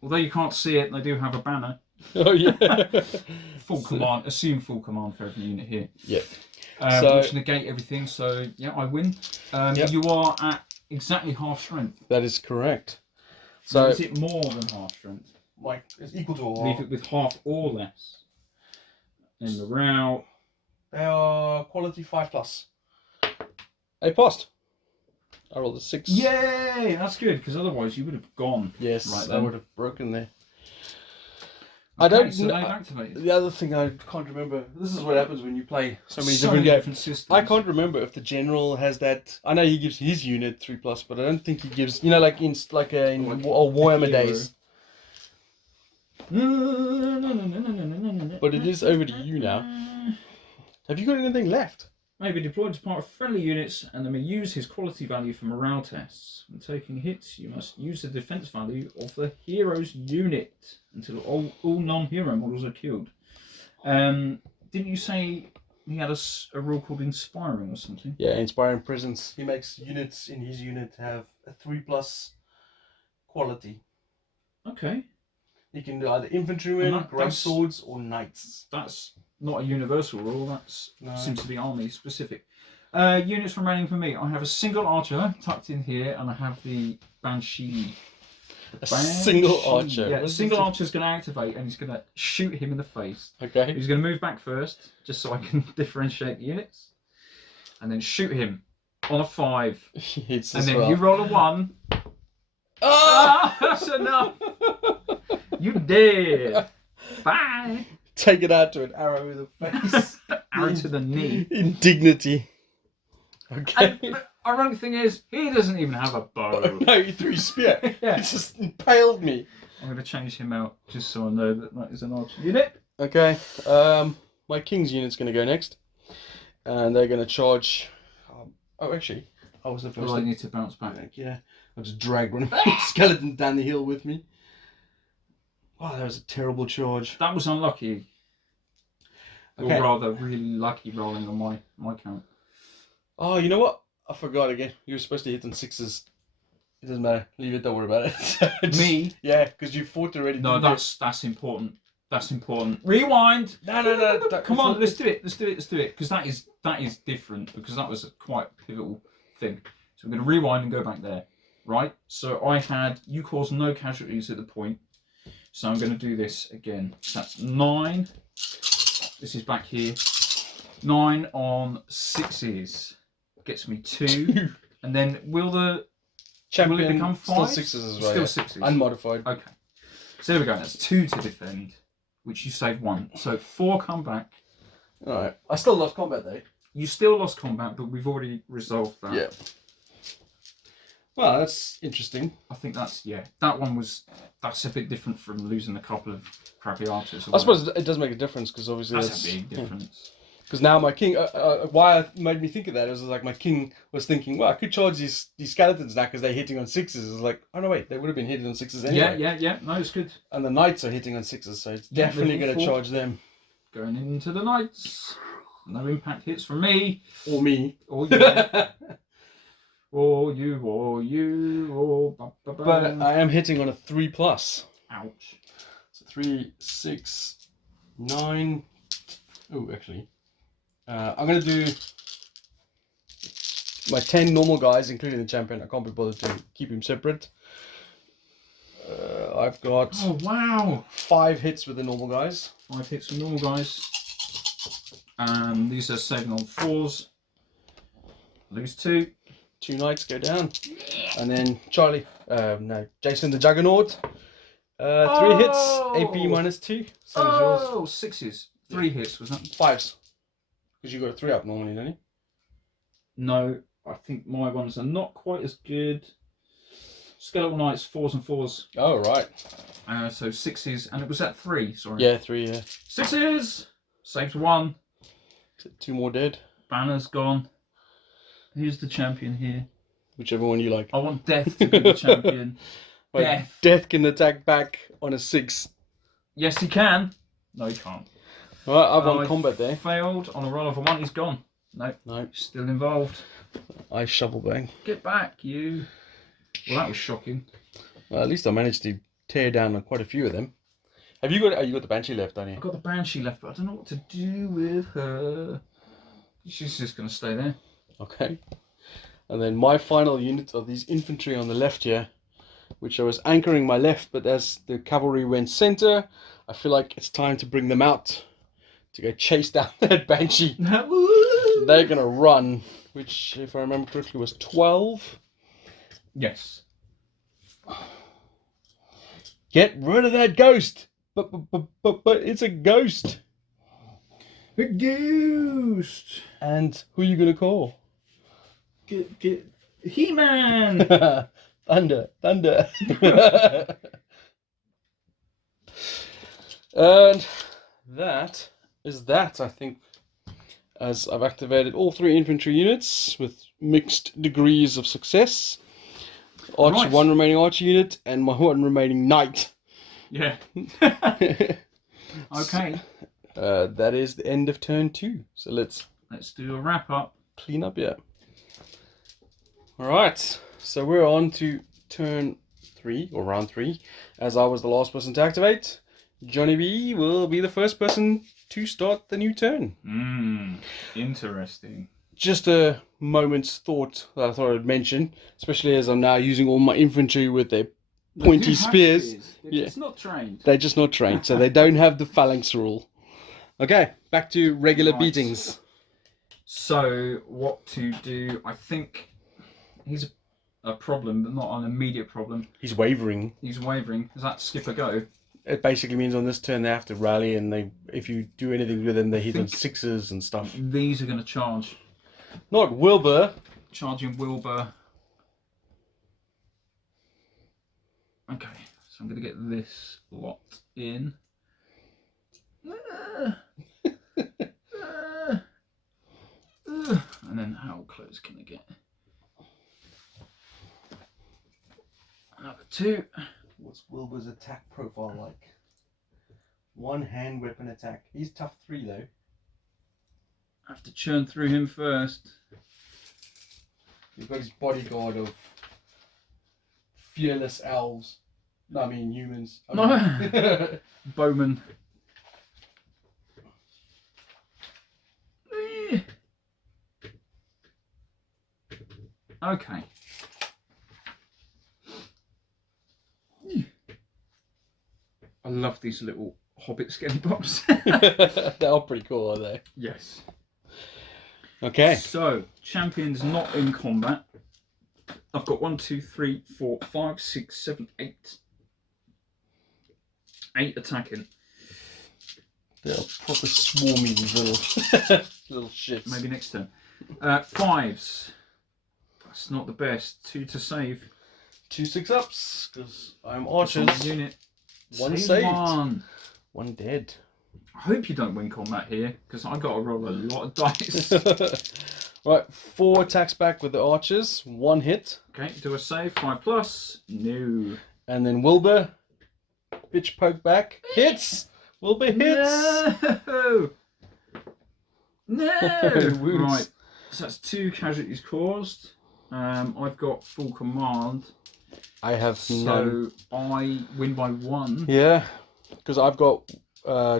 Although you can't see it, they do have a banner. Oh yeah. Full command. Assume full command for every unit here. Yeah. Which negate everything. So yeah, I win. Yep. You are at exactly half strength. That is correct. So is it more than half strength? Like it's equal to a Leave it with half or less. In the route. They are quality 5+. I passed. I rolled a 6. Yay! That's good because otherwise you would have gone. Yes, right I then. would have broken there. Okay, I don't so know. they've activated. The other thing I can't remember. This is what happens when you play so many So different many games. systems. I can't remember if the general has that. I know he gives his unit 3+, but I don't think he gives. You know, like in Warhammer days. But it is over to you now. Have you got anything left? May be deployed as part of friendly units, and they may use his quality value for morale tests. When taking hits, you must use the defense value of the hero's unit until all non-hero models are killed. Didn't you say he had a rule called Inspiring or something? Yeah, Inspiring Presence. He makes units in his unit have a 3+ quality. Okay. You can do either infantrymen, great swords, or knights. That's not a universal rule. That seems to be army specific. Units remaining for me. I have a single archer tucked in here, and I have the Banshee. A single archer? Yeah, a single archer is going to activate, and he's going to shoot him in the face. Okay. He's going to move back first, just so I can differentiate the units, and then shoot him on a 5. And then you roll a 1. Oh! That's enough. You did. Bye. Take it out to an arrow in the face. Arrow to the knee. Indignity. Okay. And the ironic thing is, he doesn't even have a bow. No, he threw his spear. Yeah. He just impaled me. I'm going to change him out just so I know that is an archer unit. Okay. My king's unit's going to go next. And they're going to charge... oh, actually, I was the first. I need to bounce back. Yeah. I'll just drag one of my skeletons down the hill with me. Oh, that was a terrible charge. That was unlucky. Okay. Or rather, really lucky rolling on my count. Oh, you know what? I forgot again. You were supposed to hit on sixes. It doesn't matter. Leave it. Don't worry about it. Me? Yeah, because you fought already. No, didn't you? that's important. That's important. Rewind. No. Come on, let's do it. Let's do it. Because that is different. Because that was a quite pivotal thing. So we're going to rewind and go back there, right? So you caused no casualties at the point. So I'm going to do this again. So that's 9. This is back here. 9 on sixes gets me 2. And then will it become 5? Still sixes as well. Still yeah. sixes. Unmodified. Okay. So there we go. That's 2 to defend, which you saved 1. So 4 come back. All right. I still lost combat though. You still lost combat, but we've already resolved that. Yeah. Well, that's interesting. I think that's that's a bit different from losing a couple of crappy archers. I suppose it does make a difference because obviously that's a big difference. Because now my king, why it made me think of that is like my king was thinking, well, I could charge these skeletons now because they're hitting on sixes. It's like, oh no, wait, they would have been hitting on sixes anyway. Yeah. No, it's good. And the knights are hitting on sixes, so it's definitely going to charge them. Going into the knights. No impact hits from me. Or me. Or you. Or you. But I am hitting on a 3+. Ouch. So 3, 6, 9. Oh, actually. I'm going to do my 10 normal guys, including the champion. I can't be bothered to keep him separate. I've got 5 hits with the normal guys. 5 hits with normal guys. These are saving on 4s. Lose 2. 2 knights go down. And then Jason the Juggernaut. 3 hits, AP -2. Same as yours. 6s. 3 hits, was that? 5s. Because you got a 3 up normally, don't you? No, I think my ones are not quite as good. Skeletal Knights, 4s and 4s. Oh, right. So 6s, and it was at 3, sorry. Yeah, 3, yeah. 6s! Saves 1. 2 more dead. Banner's gone. Who's the champion here? Whichever one you like. I want Death to be the champion. Death can attack back on a 6. Yes, he can. No, he can't. Alright, I've won combat there. Failed on a roll of a 1. He's gone. No. Still involved. I shovel bang. Get back, you. Well, that was shocking. Well, at least I managed to tear down quite a few of them. Have you got? Oh, you got the Banshee left, don't you? I've got the Banshee left, but I don't know what to do with her. She's just going to stay there. Okay. And then my final unit are these infantry on the left here, which I was anchoring my left, but as the cavalry went center, I feel like it's time to bring them out to go chase down that Banshee. They're going to run, which, if I remember correctly, was 12. Yes. Get rid of that ghost! But it's a ghost! A ghost! And who are you going to call? Get He-Man! Thunder. And that is that, I think, as I've activated all 3 infantry units with mixed degrees of success. Right. 1 remaining archer unit and my 1 remaining knight. Yeah. Okay. That is the end of turn 2. So let's do a wrap up. Clean up, yeah. Alright, so we're on to turn 3, or round 3, as I was the last person to activate. Johnny B will be the first person to start the new turn. Interesting. Just a moment's thought that I thought I'd mention, especially as I'm now using all my infantry with their pointy spears. They're just not trained. They're just not trained, so they don't have the phalanx rule. Okay, back to regular beatings. So, what to do? I think he's a problem, but not an immediate problem. He's wavering. He's wavering. Does that skip a go? It basically means on this turn they have to rally, and if you do anything with them, they hit on 6s and stuff. These are going to charge. Not Wilbur. Charging Wilbur. Okay, so I'm going to get this lot in. And then how close can I get? Another 2. What's Wilbur's attack profile like? 1 hand weapon attack. He's tough 3 though. have to churn through him first. You've got his bodyguard of fearless elves. No, I mean humans. Bowman. Okay. I love these little Hobbit skelly bops. They are pretty cool, are they? Yes. Okay. So, champions not in combat. I've got 1, 2, 3, 4, 5, 6, 7, 8. 8 attacking. They're proper swarmy little little shits. Maybe next turn. 5s. That's not the best. 2 to save. 2 6-ups, because I'm Just on archers. the unit. One Save saved. One. One dead. I hope you don't win combat here, because I got to roll a lot of dice. Right, 4 attacks back with the archers. 1 hit. Okay, do a save. 5+. No. And then Wilbur. Bitch poke back. Hits! Wilbur hits! No! No! Wounds. Right, so that's 2 casualties caused. I've got full command. I have none. So I win by 1. Yeah, because I've got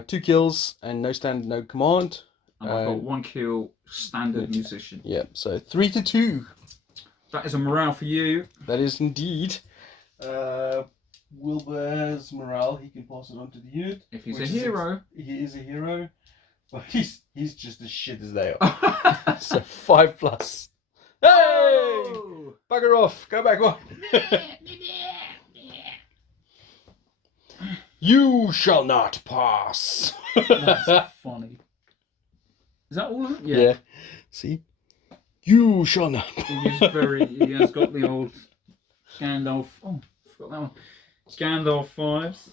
2 kills and no stand, no command. And I've got 1 kill, standard Yeah. musician. Yeah, so 3 to 2. That is a morale for you. That is indeed. Wilbur has morale. He can pass it on to the unit. If he's a which is hero. He is a hero. But he's just as shit as they are. So 5+. Hey! Oh! Bugger off. Go back on. You shall not pass. That's funny. Is that all of it? Yeah. See? You shall not pass. He has got the old Gandalf. Oh, I forgot that one. Gandalf 5s.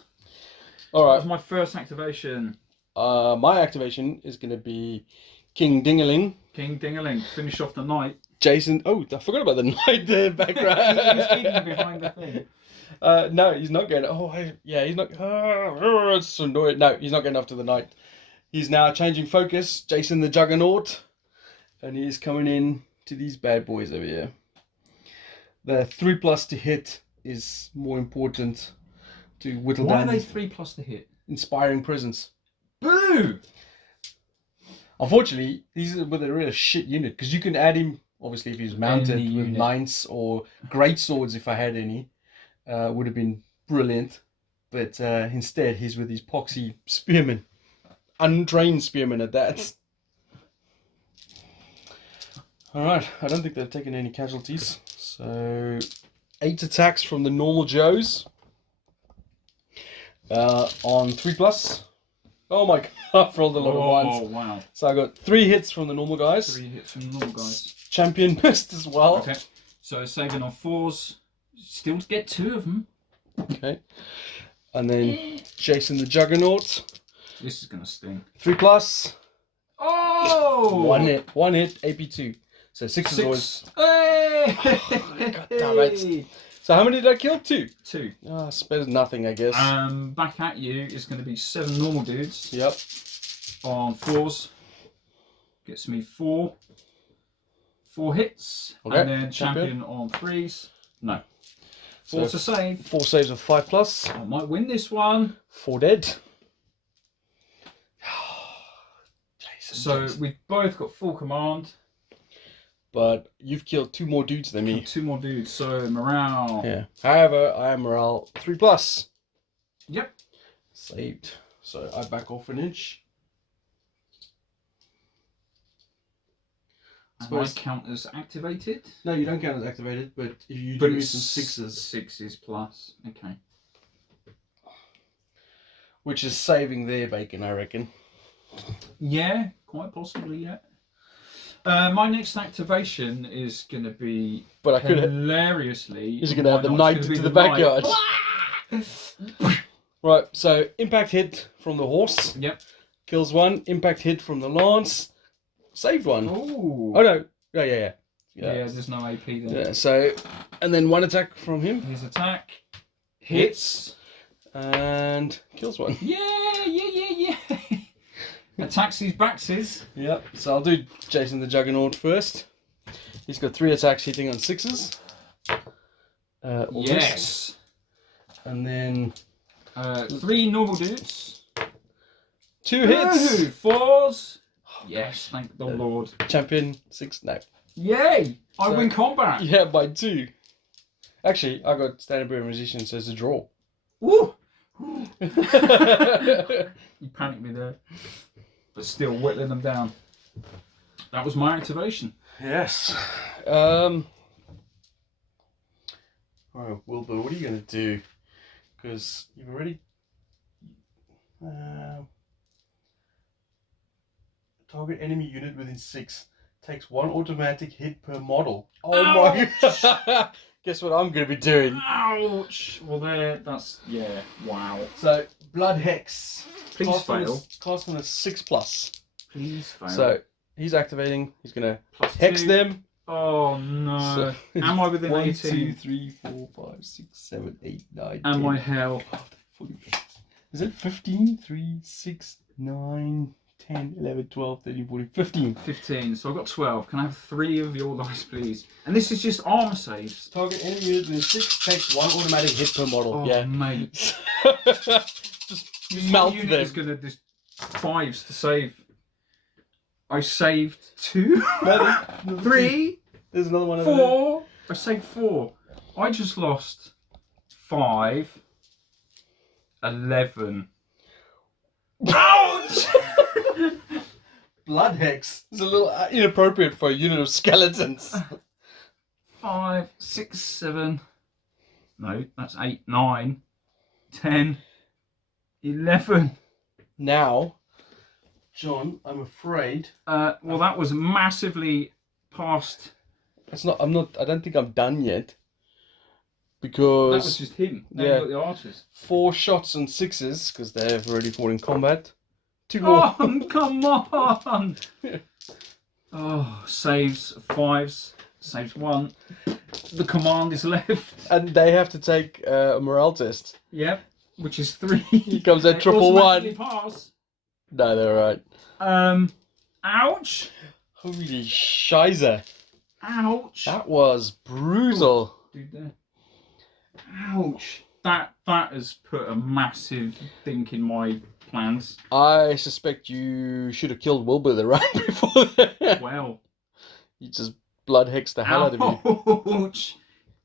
All That right. was my first activation. My activation is going to be King Dingaling. King Dingaling. Finish off the night. Jason. Oh, I forgot about the knight there background. He was hidden behind the thing. No, he's not going. He's not. It's so annoying. No, he's not going after the knight. He's now changing focus. Jason the Juggernaut, and he's coming in to these bad boys over here. The 3+ to hit is more important to whittle Why down. are they his 3+ to hit? inspiring presence. Boo! Unfortunately, he's with a real shit unit because you can add him. Obviously, if he's mounted Any with unit. knights or great swords, if I had any, would have been brilliant. But instead, he's with these poxy spearmen, untrained spearmen at that. All right, I don't think they've taken any casualties. So 8 attacks from the normal Joes on 3+. Oh my god, I've rolled a lot of ones. Oh, wow. So I got 3 hits from the normal guys. 3 hits from the normal guys. Champion missed as well. Okay. So saving on 4s. Still get 2 of them. Okay. And then Jason the Juggernaut. This is going to sting. 3+. Oh! 1 hit. 1 hit, AP2. So 6 is always. Hey! God damn it. So how many did I kill? 2. 2. I suppose nothing, I guess. Back at you is going to be 7 normal dudes Yep. on 4s. Gets me 4 hits. Okay, And then champion. champion on 3s. No. 4 So to save. 4 saves of 5+. I might win this one. 4 dead. Jason, So Jason. we've both got full command. But you've killed 2 more dudes than me. 2 more dudes. So morale. Yeah. However, I am morale 3+. Yep. Saved. So I back off an inch. And my count as activated. No, you don't count as activated, but if you But do it's some 6s, 6s plus. Okay. which is saving their bacon, I reckon. Yeah, quite possibly. Yeah. My next activation is going to be But I could have. hilariously. Is going to have the why not? knight It's gonna into be the knight. backyard. Right, so impact hit from the horse. Yep. Kills 1. Impact hit from the lance. Saved 1. Ooh. Oh no. Yeah. Yeah, there's no AP there. Yeah, so, and then 1 attack from him. His attack hits. And kills 1. Yeah. Attacks these backsies. Yep. So I'll do Jason the Juggernaut first. He's got 3 attacks hitting on 6s. Or miss. Yes. And then 3 normal dudes. 2 hits. 4s. Yes, thank the Lord. Champion 6. No. Yay! I So- win combat. Yeah, by 2. Actually, I got standard bear musician, so it's a draw. Woo! You panicked me there. But still whittling them down. That was my activation. Yes. Alright, Wilbur, what are you going to do? Because you've already... target enemy unit within 6 takes 1 automatic hit per model. Oh my god! Guess what I'm going to be doing? Ouch! Well, that's... Yeah, wow. So, Blood Hex. Please fail. Cast on a 6+. Please fail. So, he's activating. He's going to Plus hex 2. them. Oh no. So, Am I within 1, 18? 2, 3, 4, 5, 6, 7, 8, 9, Am 10. I hell? Is it 15? 3, 6, 9, 10, 11, 12, 13, 14, 15. 15. So I've got 12. Can I have 3 of your dice, please? And this is just armor saves. Target enemy unit within 6 takes 1 automatic hit per model. Oh, Yeah. mate. Just melt unit them. is going to just 5s to save. I saved 2, No, there's 3, There's another one over there. 4. I saved 4. I just lost 5, 11. Ouch! Blood Hex is a little inappropriate for a unit of skeletons. 5, 6, 7. No, that's 8, 9, 10, 11. Now, John, I'm afraid Well, that was massively past. it's not. I don't think I'm done yet. That Because was just him. Now yeah. you've got the archers. 4 shots on 6s because they've already fought in combat. 2 more. Oh, come on! Oh, saves 5s, saves 1. The command is left. And they have to take a morale test. Yep, which is 3. He comes at They triple automatically 1. Pass. No, they're right. Ouch! Holy shizer. Ouch! That was brutal. Dude, there. Ouch! That has put a massive dink in my plans. I suspect you should have killed Wilbur the round before that. Well, You just blood hexed the hell out of you. ouch!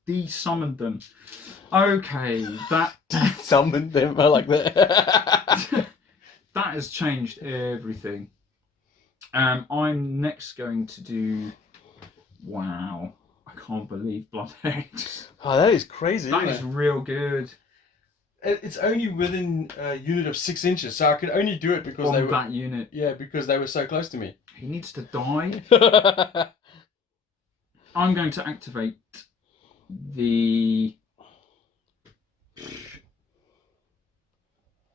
De-summoned them. Okay, that Summoned them. I like that. that has changed everything. I'm next going to do. Wow, I can't believe Blood Hex. Oh, that is crazy. That isn't is it? real good. It's only within a unit of 6 inches, so I could only do it because they On were. that unit, Yeah, because they were so close to me. he needs to die. I'm going to activate the.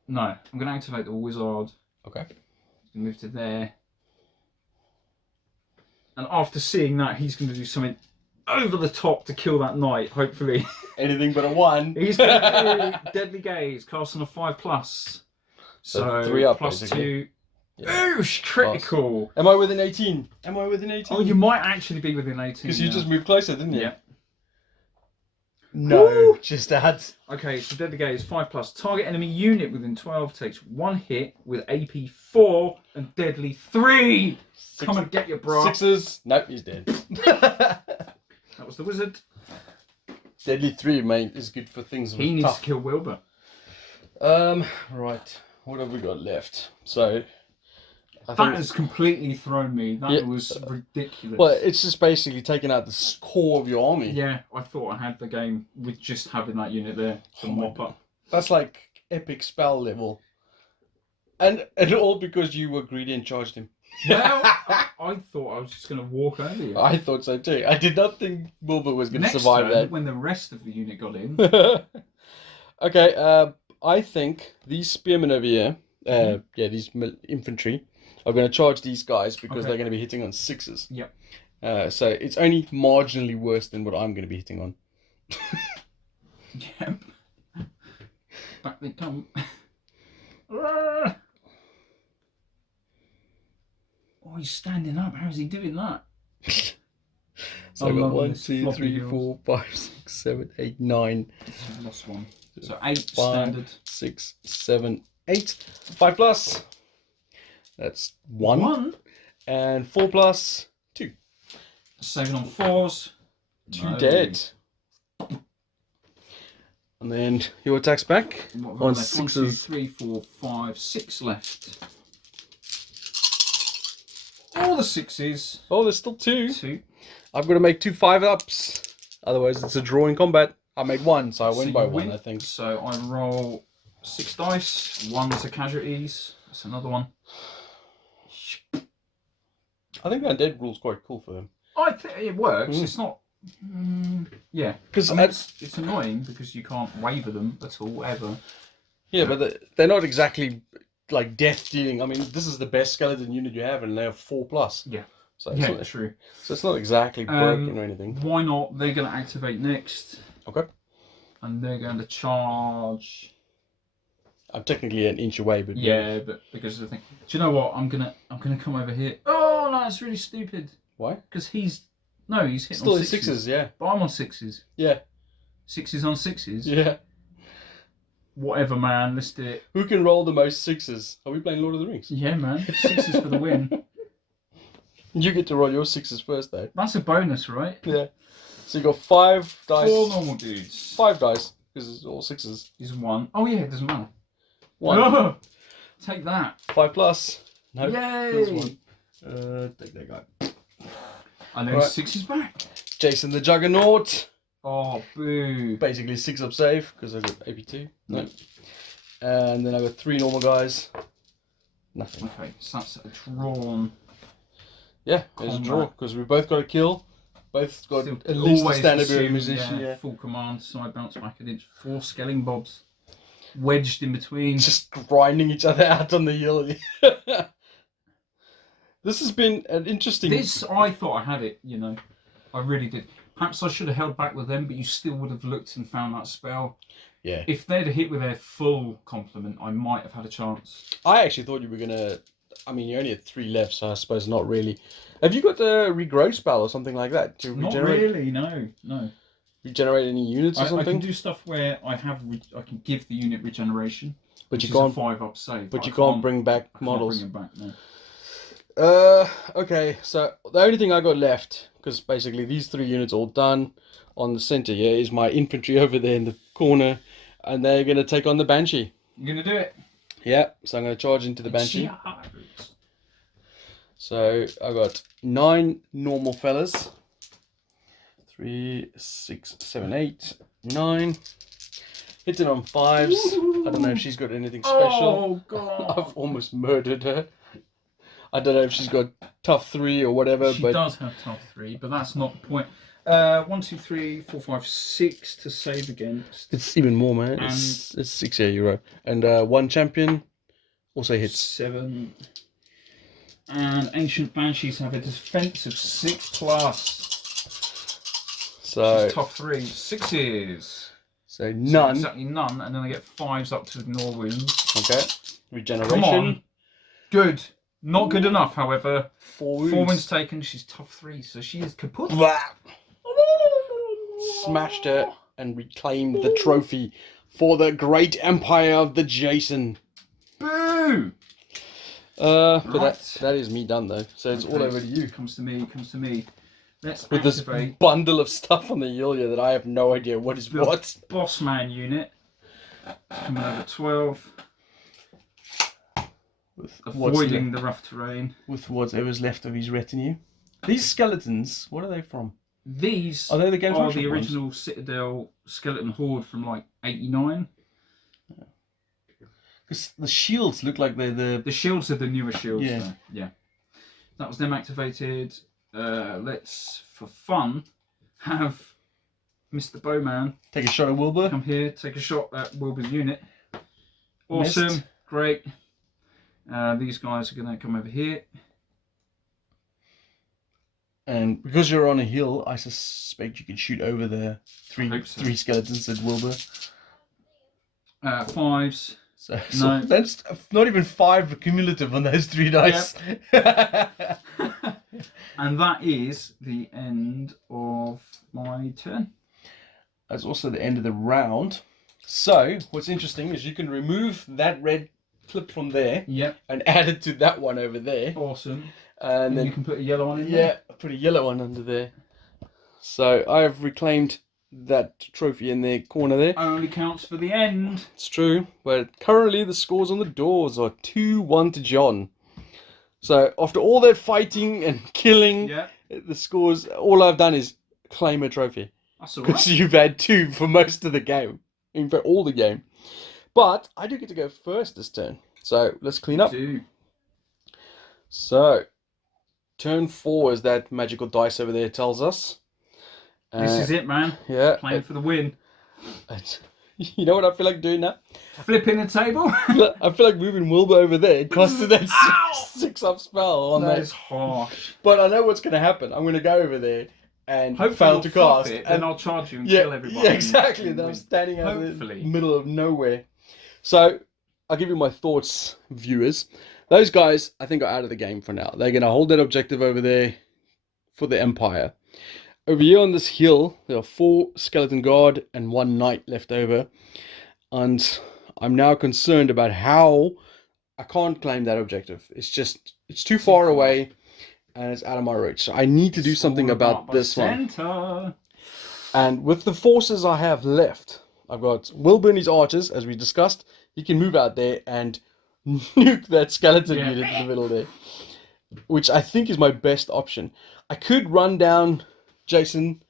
No, I'm going to activate the wizard. Okay. Move to there. And after seeing that, he's going to do something over the top to kill that knight, hopefully. Anything but a 1. He's going to do Deadly Gaze, cast on a 5+. So 3 up, plus basically. 2. Yeah. Oosh, critical. Am I within 18? Am I within 18? Oh, you might actually be within 18. Because you just moved closer, didn't you? Yeah. No, Woo! just add. Okay, so Deadly Gaze 5+. Target enemy unit within 12 takes 1 hit with AP 4 and Deadly 3. Come and get your bra. 6s. Nope, he's dead. That was the wizard. Deadly 3, mate, is good for things. He needs tough. to kill Wilbur. Right. What have we got left? So, I That think. has completely thrown me. That Yeah. was ridiculous. Well, it's just basically taking out the core of your army. Yeah, I thought I had the game with just having that unit there to Oh my mop up. That's like epic spell level. And all because you were greedy and charged him. Well, I thought I was just going to walk over you. I thought so too. I did not think Wilbur was going to Next survive turn, when the rest of the unit got in, that. Okay, I think these spearmen over here, yeah, these infantry, are going to charge these guys because Okay. they're going to be hitting on 6s. Yep. So it's only marginally worse than what I'm going to be hitting on. Yep. Back they come. Oh, he's standing up. How is he doing that? So I got love 1, this 2, floppy 3, hills. 4, 5, 6, 7, 8, 9. So I've lost one. So 8 5, standard. 6, 7, 8. 5 plus. That's 1. 1. And 4 plus 2. Saving on 4s. 2 No. dead. And then your attack's back What have I on left? 1, 2, 6s. 3, 4, 5, 6 left. All the 6s. Oh, there's still 2. 2. I've got to make 2 5-ups. Otherwise, it's a draw in combat. I made 1, so I win by you 1, win. I think. So I roll 6 dice. 1's a casualties. That's another one. I think the undead rule's quite cool for them. I think it works. It's not. Yeah, Because I mean, it's annoying because you can't waver them at all ever. yeah, but they're not exactly like death dealing. I mean, this is the best skeleton unit you have, and they have 4 plus. Yeah. So it's Yeah, not, true. so it's not exactly broken or anything. Why not? They're going to activate next, Okay. and they're going to charge. I'm technically an inch away, but Yeah, but because of the thing. Do you know what? I'm gonna come over here. Oh no, that's really stupid. Why? Because he's hitting Still on in 6s. 6s, yeah. But I'm on 6s. Yeah. 6s on 6s. Yeah. Whatever, man. Let's do it. Who can roll the most 6s? Are we playing Lord of the Rings? Yeah, man. 6s for the win. You get to roll your 6s first, though. That's a bonus, right? Yeah. So you got 5 dice. 4 normal dudes. 5 dice, because it's all 6s. Is 1. Oh yeah, it doesn't matter. 1. Take that. 5 plus. No. Yay! Kills 1. Take that guy. And then Right. 6 is back. Jason the Juggernaut. Oh, boo. Basically 6 up save, because I got AP2. No. And then I got 3 normal guys. Nothing. Okay, so that's a drawn. Yeah, there's a Combat. draw, because we both got a kill. Both got Still at least a always standard bearer assume, musician, yeah. Full command, side bounce back an inch. 4 skelling bobs. Wedged in between. Just grinding each other out on the hill. This has been an interesting... I thought I had it, you know. I really did. Perhaps I should have held back with them, but you still would have looked and found that spell. Yeah. If they'd have hit with their full complement, I might have had a chance. I actually thought you were going to... I mean, you only had 3 left, so I suppose not really. Have you got the regrow spell or something like that? To Not regenerate, really, no. regenerate any units or I something? can do stuff where I can give the unit regeneration, but which you is can't... a 5-up save. But you can't bring back I can't models. bring them back, no. Okay, so the only thing I got left, because basically these 3 units all done on the center here, is my infantry over there in the corner, and they're going to take on the Banshee. You're going to do it? Yeah, so I'm going to charge into the Banshee. Charge. So I got 9 normal fellas. 3, 6, 7, 8, 9. Hitting on 5s. I don't know if she's got anything special. Oh, God. I've almost murdered her. I don't know if she's got tough 3 or whatever. She but does have tough 3, but that's not the point. 1, 2, 3, 4, 5, 6 to save against. it's even more, man. It's 6 euro. And 1 champion also hits. 7. And Ancient Banshees have a defense of 6 plus. So Tough 3. 6s. So So none. exactly none, and then I get 5s up to ignore wounds. Okay. Regeneration. Come on. Good. Not good enough, however. 4 wounds. 4 wounds taken. She's tough 3, so she is kaput. Blah. Smashed her and reclaimed the trophy for the great empire of the Jason. Boo! But Right. that is me done though. So it's all over to you. Comes to me. Let's With this activate bundle of stuff on the Yulia that I have no idea what is the what. boss man unit. Coming over 12. With Avoiding the rough terrain. with whatever's left of his retinue. These skeletons, what are they from? These Are they the Games are Workshop the ones? original Citadel skeleton horde from like 89. Because the shields look like they're the... The shields are the newer shields. Yeah. Though. Yeah. That was them activated. Let's, for fun, have Mr. Bowman Take a shot at Wilbur. come here, take a shot at Wilbur's unit. Awesome. Missed. Great. These guys are going to come over here. And because you're on a hill, I suspect you can shoot over the I hope so. three skeletons at Wilbur. 5s. So No. that's not even 5 cumulative on those 3 dice. And that is the end of my turn. That's also the end of the round. So what's interesting is you can remove that red clip from there Yep. and add it to that one over there. Awesome. And then you can put a yellow one in yeah, there. put a yellow one under there. So I have reclaimed that trophy in the corner there. Only counts for the end. It's true, but currently the scores on the doors are 2-1 to John. So after all that fighting and killing, the scores, all I've done is claim a trophy. That's all Because right. you've had 2 for most of the game. In fact, all the game. But I do get to go first this turn. So let's clean up. So, turn 4 is that magical dice over there tells us. This is it, man. Yeah. Playing for the win. You know what I feel like doing now? Flipping the table. I feel like moving Wilbur over there. It costed that 6-up spell on that. That is harsh. But I know what's going to happen. I'm going to go over there and fail to cast. It, and I'll charge you and yeah, kill everybody. Yeah, exactly. Then I'm standing out in the middle of nowhere. So, I'll give you my thoughts, viewers. Those guys, I think, are out of the game for now. They're going to hold that objective over there for the Empire. Over here on this hill, there are 4 skeleton guard and 1 knight left over. And I'm now concerned about how I can't claim that objective. It's too far away and it's out of my reach. So I need to do something about this one. And with the forces I have left, I've got Wilbur and his archers, as we discussed. He can move out there and nuke that skeleton unit in the middle there, which I think is my best option. I could run down Jason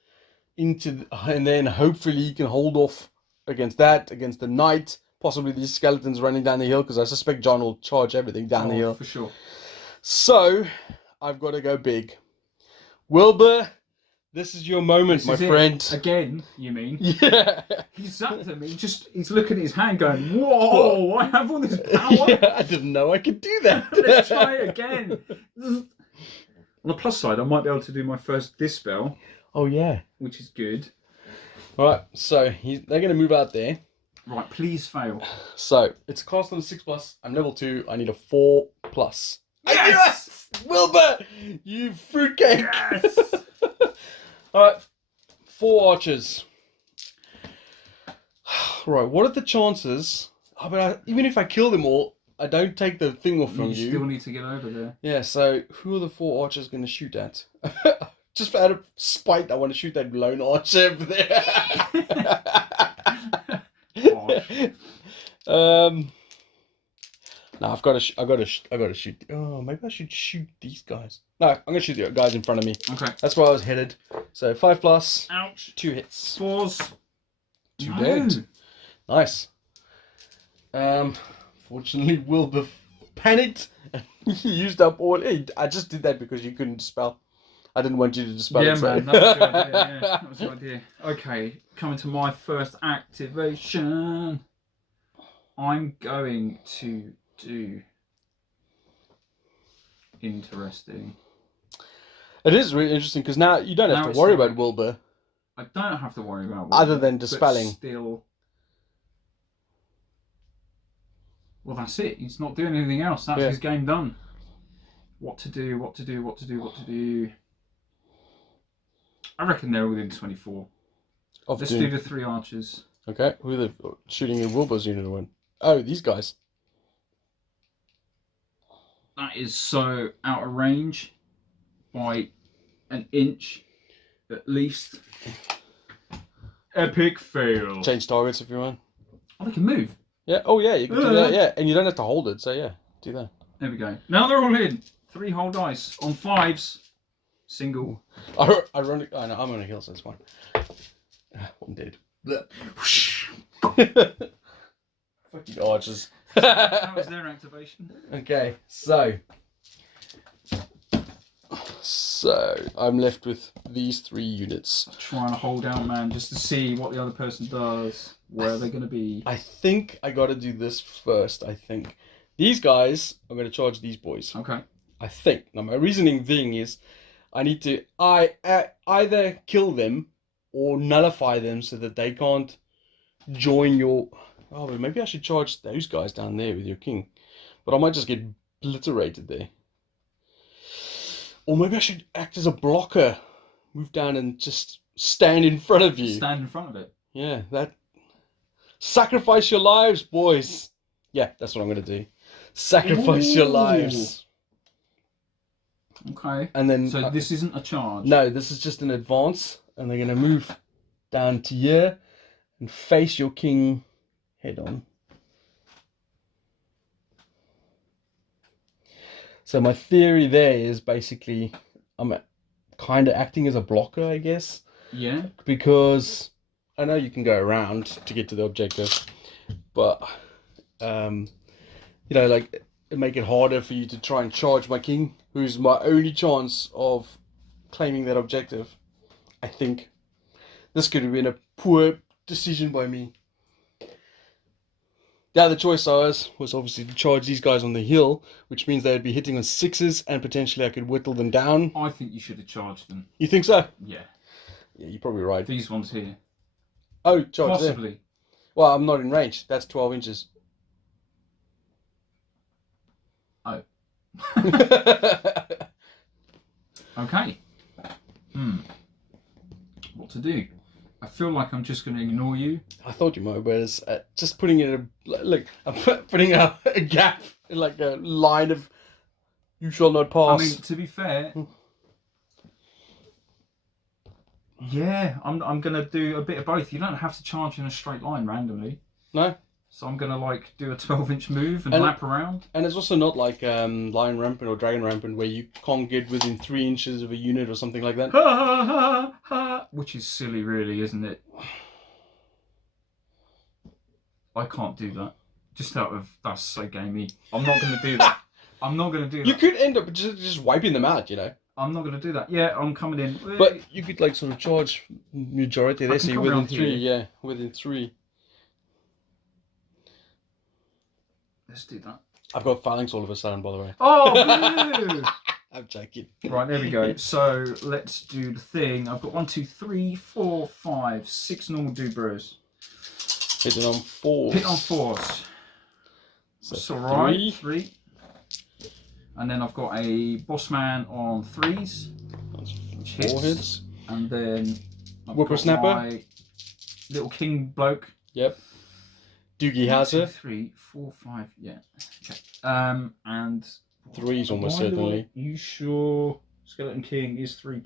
and then hopefully he can hold off against the knight, possibly these skeletons running down the hill, because I suspect John will charge everything down the hill for sure. So I've got to go big. Wilbur, this is your moment, my friend. Again, you mean? Yeah. He's zapped at me. He's looking at his hand, going, "Whoa! I have all this power." Yeah, I didn't know I could do that. Let's try it again. On the plus side, I might be able to do my first dispel. Oh yeah, which is good. All right, so they're going to move out there. Right, please fail. So it's cast on a 6+. I'm level 2. I need a 4+. Yes! Wilbur, you fruitcake. Yes! All right, 4 archers. Right, what are the chances? Oh, but even if I kill them all, I don't take the thing off from you. You still need to get over there. Yeah, so who are the 4 archers going to shoot at? Just out of spite, I want to shoot that lone archer over there. No, I've got to shoot. Oh, maybe I should shoot these guys. No, I'm gonna shoot the guys in front of me. Okay. That's where I was headed. So 5+. Ouch. 2 hits. 4s. 2 dead. Nice. Fortunately, Wilbur panicked and he used up all. I just did that because you couldn't dispel. I didn't want you to dispel it. Yeah, man, that was the idea. Yeah, that was the idea. Okay, coming to my first activation. I'm going to do interesting. It is really interesting because now you don't have to worry about Wilbur. I don't have to worry about Wilbur. Other than dispelling. Still. Well, that's it. He's not doing anything else. That's his game done. What to do, what to do, what to do, what to do. I reckon they're within 24. Let's do the 3 archers. Okay, who are they shooting in Wilbur's unit or Oh, these guys. That is so out of range by an inch at least. Epic fail. Change targets if you want. Oh, they can move. Yeah. Oh, yeah. You can do that. Yeah, and you don't have to hold it. So yeah, do that. There we go. Now they're all in. 3 whole dice on 5s. Single. Ironic. Oh, no, I'm on a hill, so it's fine. I'm dead. Fucking archers. That was their activation. Okay, so I'm left with these 3 units. Trying to hold down, man, just to see what the other person does. Where are they going to be? I think I got to do this first. I think these guys are going to charge these boys. Okay. I think. Now my reasoning being is, I need to either kill them or nullify them so that they can't join your. Oh, but maybe I should charge those guys down there with your king. But I might just get obliterated there. Or maybe I should act as a blocker. Move down and just stand in front of you. Stand in front of it. Yeah, that. Sacrifice your lives, boys. Yeah, that's what I'm going to do. Sacrifice your lives. Okay. And then. So this isn't a charge. No, this is just an advance. And they're going to move down to here and face your king head on. So my theory there is basically I'm kind of acting as a blocker, I guess. Yeah. Because I know you can go around to get to the objective, but you know, like it make it harder for you to try and charge my king, who's my only chance of claiming that objective. I think this could have been a poor decision by me. The other choice was obviously to charge these guys on the hill, which means they would be hitting on 6s and potentially I could whittle them down. I think you should have charged them. You think so? Yeah. Yeah, you're probably right. These ones here. Oh, charge Possibly. there. Well, I'm not in range. That's 12 inches. Oh. Okay. What to do? I feel like I'm just going to ignore you. I thought you might, but it's just putting in look. I'm putting a gap, like a line of you shall not pass. I mean, to be fair, yeah, I'm going to do a bit of both. You don't have to charge in a straight line randomly. No. So I'm going to like do a 12-inch move and lap around. And it's also not like Lion Rampant or Dragon Rampant where you can't get within 3 inches of a unit or something like that. Which is silly, really, isn't it? I can't do that. Just out of that's so gamey. I'm not going to do that. I'm not going to do that. You could end up just wiping them out, you know. I'm not going to do that. Yeah, I'm coming in. But you could like sort of charge majority there, so you're within 3. Yeah, within 3. Let's do that. I've got phalanx all of a sudden, by the way. Oh, boo! I'm joking. Right, there we go. So let's do the thing. I've got 1, 2, 3, 4, 5, 6 normal Dubros. Hitting on 4s. Hit on 4s. So That's alright. 3. And then I've got a boss man on 3s. That's 4 hits. And then I've Whippersnapper. got my little king bloke. Yep. Doogie 1, 2, Hazard. 3, 4, 5. Yeah. Okay. And 3s almost certainly. You sure? Skeleton King is 3+.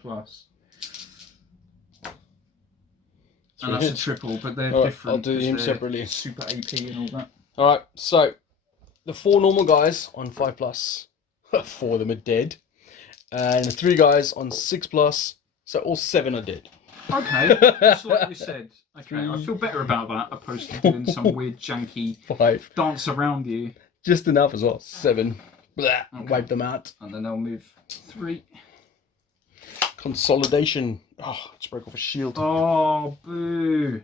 And that's hits. a triple, but they're All right, different. I'll do him they're separately. Super AP and all that. Alright, so the 4 normal guys on 5+, 4 of them are dead. And the 3 guys on 6+, so all 7 are dead. Okay, just like you said. Okay, I feel better about that opposed to doing some weird janky 5. dance around you. Just enough as well. 7. Blah, Okay. wipe them out. And then I'll move 3. Consolidation. Oh, just broke off a shield. Oh, boo.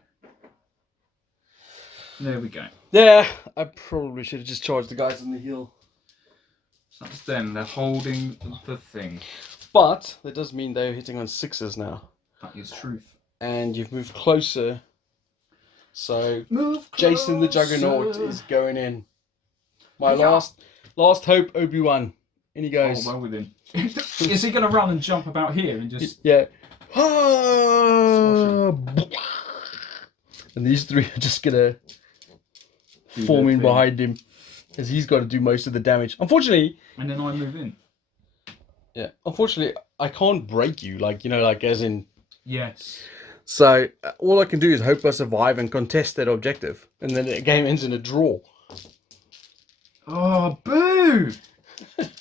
There we go. Yeah, I probably should have just charged the guys on the hill. So that's them. They're holding the thing. But that does mean they're hitting on 6s now. That is truth. And you've moved closer. So Move Jason the Juggernaut is going in. My last hope, Obi-Wan. In he goes. Oh, well within. Is he going to run and jump about here and just... Yeah. And these 3 are just going to form in behind him. Because he's got to do most of the damage. Unfortunately... And then I move in. Yeah. Unfortunately, I can't break you. Like, you know, like as in... Yes. So, all I can do is hope I survive and contest that objective. And then the game ends in a draw. Oh, boo!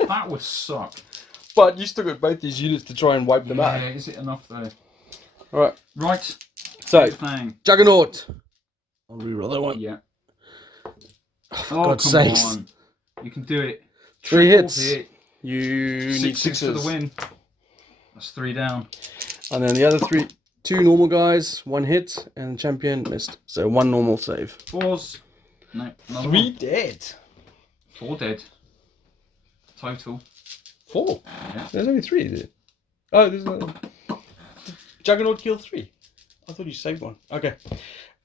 That would suck. But you still got both these units to try and wipe them out. Yeah, is it enough though? Alright. Right. So, Bang. Juggernaut. I'll reroll that one. Yeah. Oh, for God's sakes. On. You can do it. 3 hits. Hit. You need 6 for the 6s. win. That's 3 down. And then the other 2 normal guys, 1 hit, and the champion missed. So 1 normal save. 4s. No. 3 dead. 4 dead. Total. 4. Yeah. There's only 3, is it? Oh, there's another. Did Juggernaut kill 3? I thought you saved 1. Okay.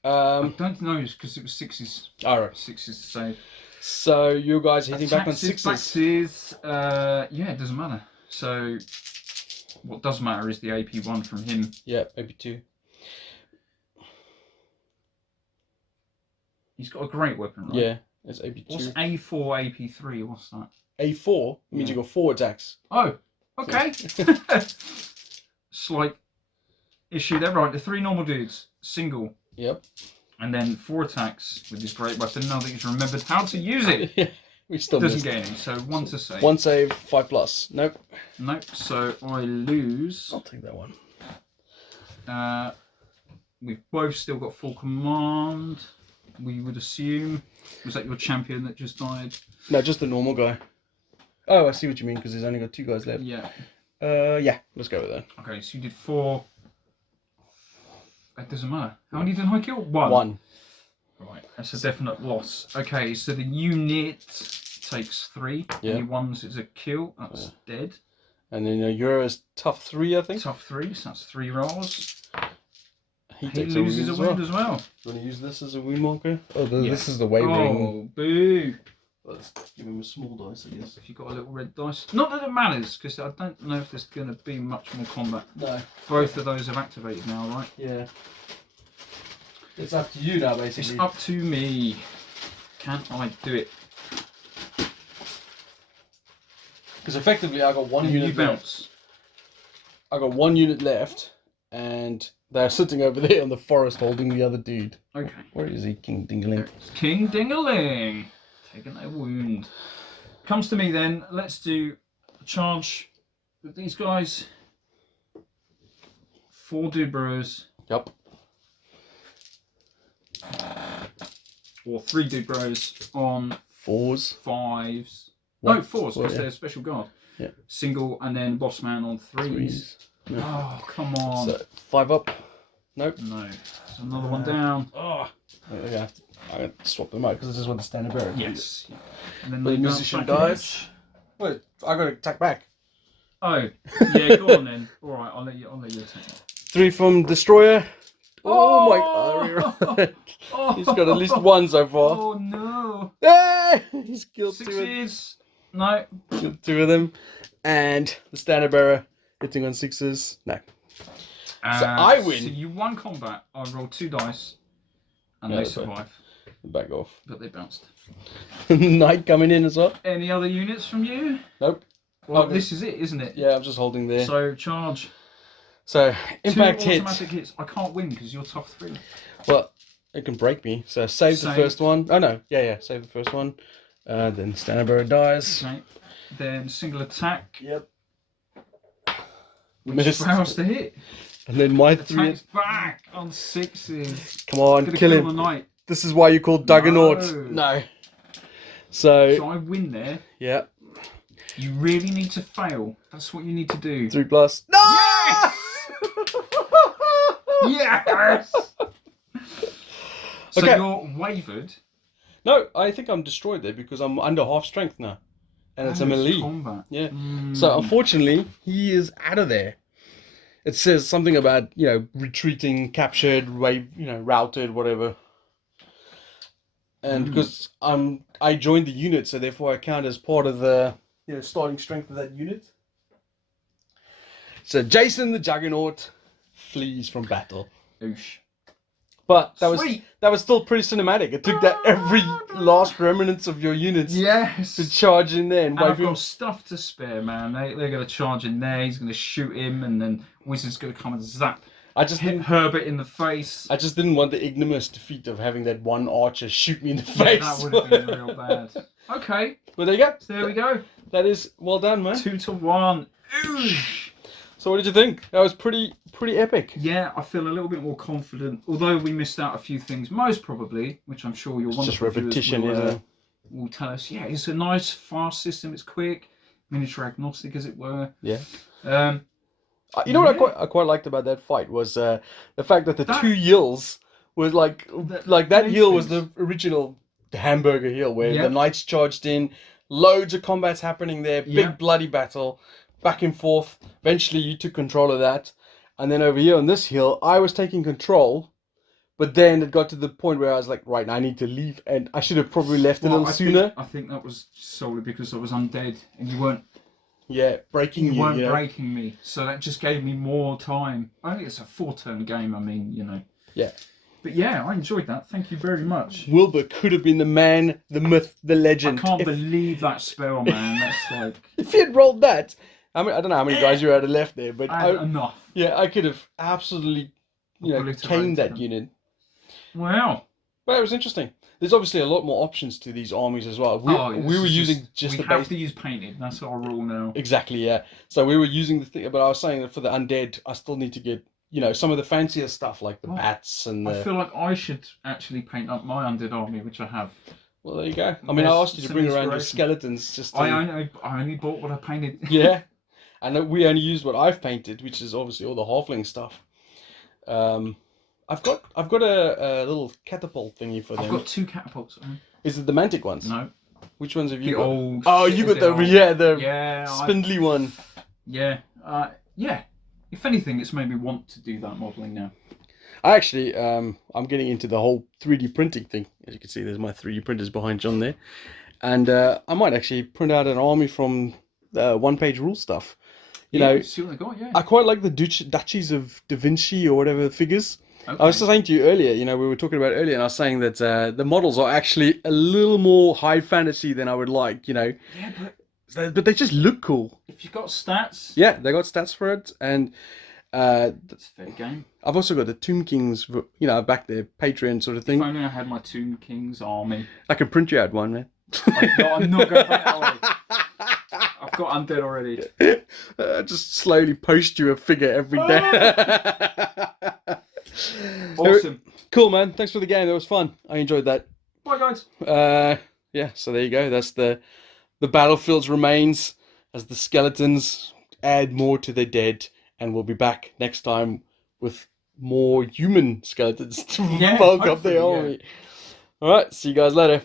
I don't know because it was sixes. All right. Sixes to save. So you guys hitting back on sixes. Yeah, it doesn't matter. So what does matter is the AP1 from him. Yeah, maybe 2. He's got a great weapon, right? Yeah, it's AP2. What's A4, AP3? What's that? A4 means you got 4 attacks. Oh, okay. Slight issue there, right? The 3 normal dudes, single. Yep. And then 4 attacks with his great weapon. Now that he's remembered how to use it. Yeah, we still Doesn't missed. get any, so 1 to save. 1 save, 5+. Nope. Nope, so I lose. I'll take that one. We've both still got full command. We would assume. Was that your champion that just died? No, just the normal guy. Oh, I see what you mean, because he's only got 2 guys left. Yeah. Yeah, let's go with that. Okay, so you did 4. It doesn't matter. How many did I kill? 1. 1. Right, that's a definite loss. Okay, so the unit takes 3. Yeah. Any ones is a kill. That's dead. And then you're a tough 3, I think. Tough 3, so that's 3 rolls. He takes loses a wound wound as well. You want to use this as a wound marker? Oh, Yeah. this is the wavering. Oh, boo. Let's give him a small dice, I guess. If you've got a little red dice. Not that it matters, because I don't know if there's going to be much more combat. No. Both of those have activated now, right? Yeah. It's up to you now, basically. It's up to me. Can I do it? Because effectively, I got 1 unit You bounce. left. I got 1 unit left, and they're sitting over there in the forest holding the other dude. Okay. Where is he, King Dingaling? There's King Dingaling. Taking a wound. Comes to me then. Let's do a charge with these guys. 4 dude bros. Yep. Or 3 dude bros on 4s. 5s. What? No, 4s, because yeah. they're special guard. Yeah. Single and then boss man on 3s. No. Oh, come on. So 5 up. Nope. No. There's another one down. Oh. I have to swap them out because this is what the standard bearer. Yes. Yeah. And then The they bounce musician back dies. Wait, I got to attack back. in. Oh, yeah, go on then. All right, I'll let you attack it. 3 from Destroyer. Oh, my god. Oh. He's got at least 1 so far. Oh no. Hey! He's killed 2 6s. No. Killed 2 of them. And the standard bearer hitting on 6s. No. So I win. So you won combat. I rolled 2 dice. And Yeah, they that's right. survive. Back off. But they bounced. Knight coming in as well. Any other units from you? Nope. Well, Okay. this is it, isn't it? Yeah, I'm just holding there. So charge. So impact 2 hit. automatic hits. I can't win because you're tough 3. Well, it can break me. So save the Save. first one. Oh no, yeah, save the first one. Then standard bearer dies. Okay. Then single attack. Yep. Which Missed. fails to hit. And then my 3. Attacks back on 6s. Come on, Gonna kill kill him. the knight. This is why you called Duggernaut. No. So So I win there. yeah, You really need to fail. That's what you need to do. 3+. No. Yes! Yes! So Okay. you're wavered. No, I think I'm destroyed there because I'm under half strength now, and it's a melee. Combat. Yeah. Mm. So unfortunately, he is out of there. It says something about retreating, captured, routed, whatever. And because I joined the unit, so therefore I count as part of the starting strength of that unit. So Jason the Juggernaut flees from battle. Oosh. But that Sweet. was still pretty cinematic. It took that every last remnants of your units Yes. to charge in there and And I've wipe him. got stuff to spare, man. They're going to charge in there. He's going to shoot him, and then Wizard's going to come and zap. I just Hit didn't. Herbert in the face. I just didn't want the ignominious defeat of having that one archer shoot me in the Yeah, face. that would have been real bad. Okay, But there you go. so there we go. That is well done, man. 2-1. Oosh. So what did you think? That was pretty epic. Yeah, I feel a little bit more confident. Although we missed out a few things, most probably, which I'm sure you'll It's want just repetition, will tell us. Yeah, it's a nice, fast system. It's quick, miniature agnostic, as it were. Yeah. You know what I quite liked about that fight was the fact that the That- 2 yills was like that Thanks, hill was thanks. the original hamburger hill where Yeah. the knights charged in, loads of combats happening there, Yeah. big bloody battle, back and forth. Eventually you took control of that. And then over here on this hill, I was taking control, But then it got to the point where I was like, right, now I need to leave, and I should have probably left a little sooner. I think that was solely because I was undead and you weren't Yeah, breaking you, you know. breaking me, so that just gave me more time. Only it's a 4-turn game. I mean, you know. Yeah. But yeah, I enjoyed that. Thank you very much. Wilbur could have been the man, the myth, the legend. I can't believe that spell, man. That's like. If he had rolled that, I mean, I don't know how many guys you had left there, but I had enough. Yeah, I could have absolutely, caned that unit. Wow. But it was interesting. There's obviously a lot more options to these armies as well. We were using just the base. We have to use painted. That's our rule now. Exactly, yeah. So we were using the thing, but I was saying that for the undead, I still need to get, some of the fancier stuff like the bats and the... I feel like I should actually paint up my undead army, which I have. Well, there you go. I mean, I asked you to bring around your skeletons just to... I only bought what I painted. Yeah. And we only used what I've painted, which is obviously all the halfling stuff. I've got a little catapult thingy for them. I've got 2 catapults. Is it the mantic ones? No. Which ones have you got? You got the spindly one. Yeah. Yeah. If anything, it's made me want to do that modelling now. I actually, I'm getting into the whole 3D printing thing. As you can see, there's my 3D printers behind John there. And I might actually print out an army from one-page rule stuff. You know, see what they got, yeah. I quite like the Duchies of Da Vinci or whatever figures. Okay. I was saying to you earlier, we were talking about it earlier, and I was saying that the models are actually a little more high fantasy than I would like, Yeah, but they just look cool. If you've got stats... Yeah, they got stats for it, and... that's a fair game. I've also got the Tomb Kings, back there, Patreon sort of thing. If only I had my Tomb Kings army. I can print you out one, man. I'm not going to print that already. I've got undead already. Just slowly post you a figure every day. Awesome. Cool, man. Thanks for the game. That was fun. I enjoyed that. Bye, guys. Yeah, so there you go. That's the battlefield's remains as the skeletons add more to their dead, and we'll be back next time with more human skeletons to bulk up their army. All right, see you guys later.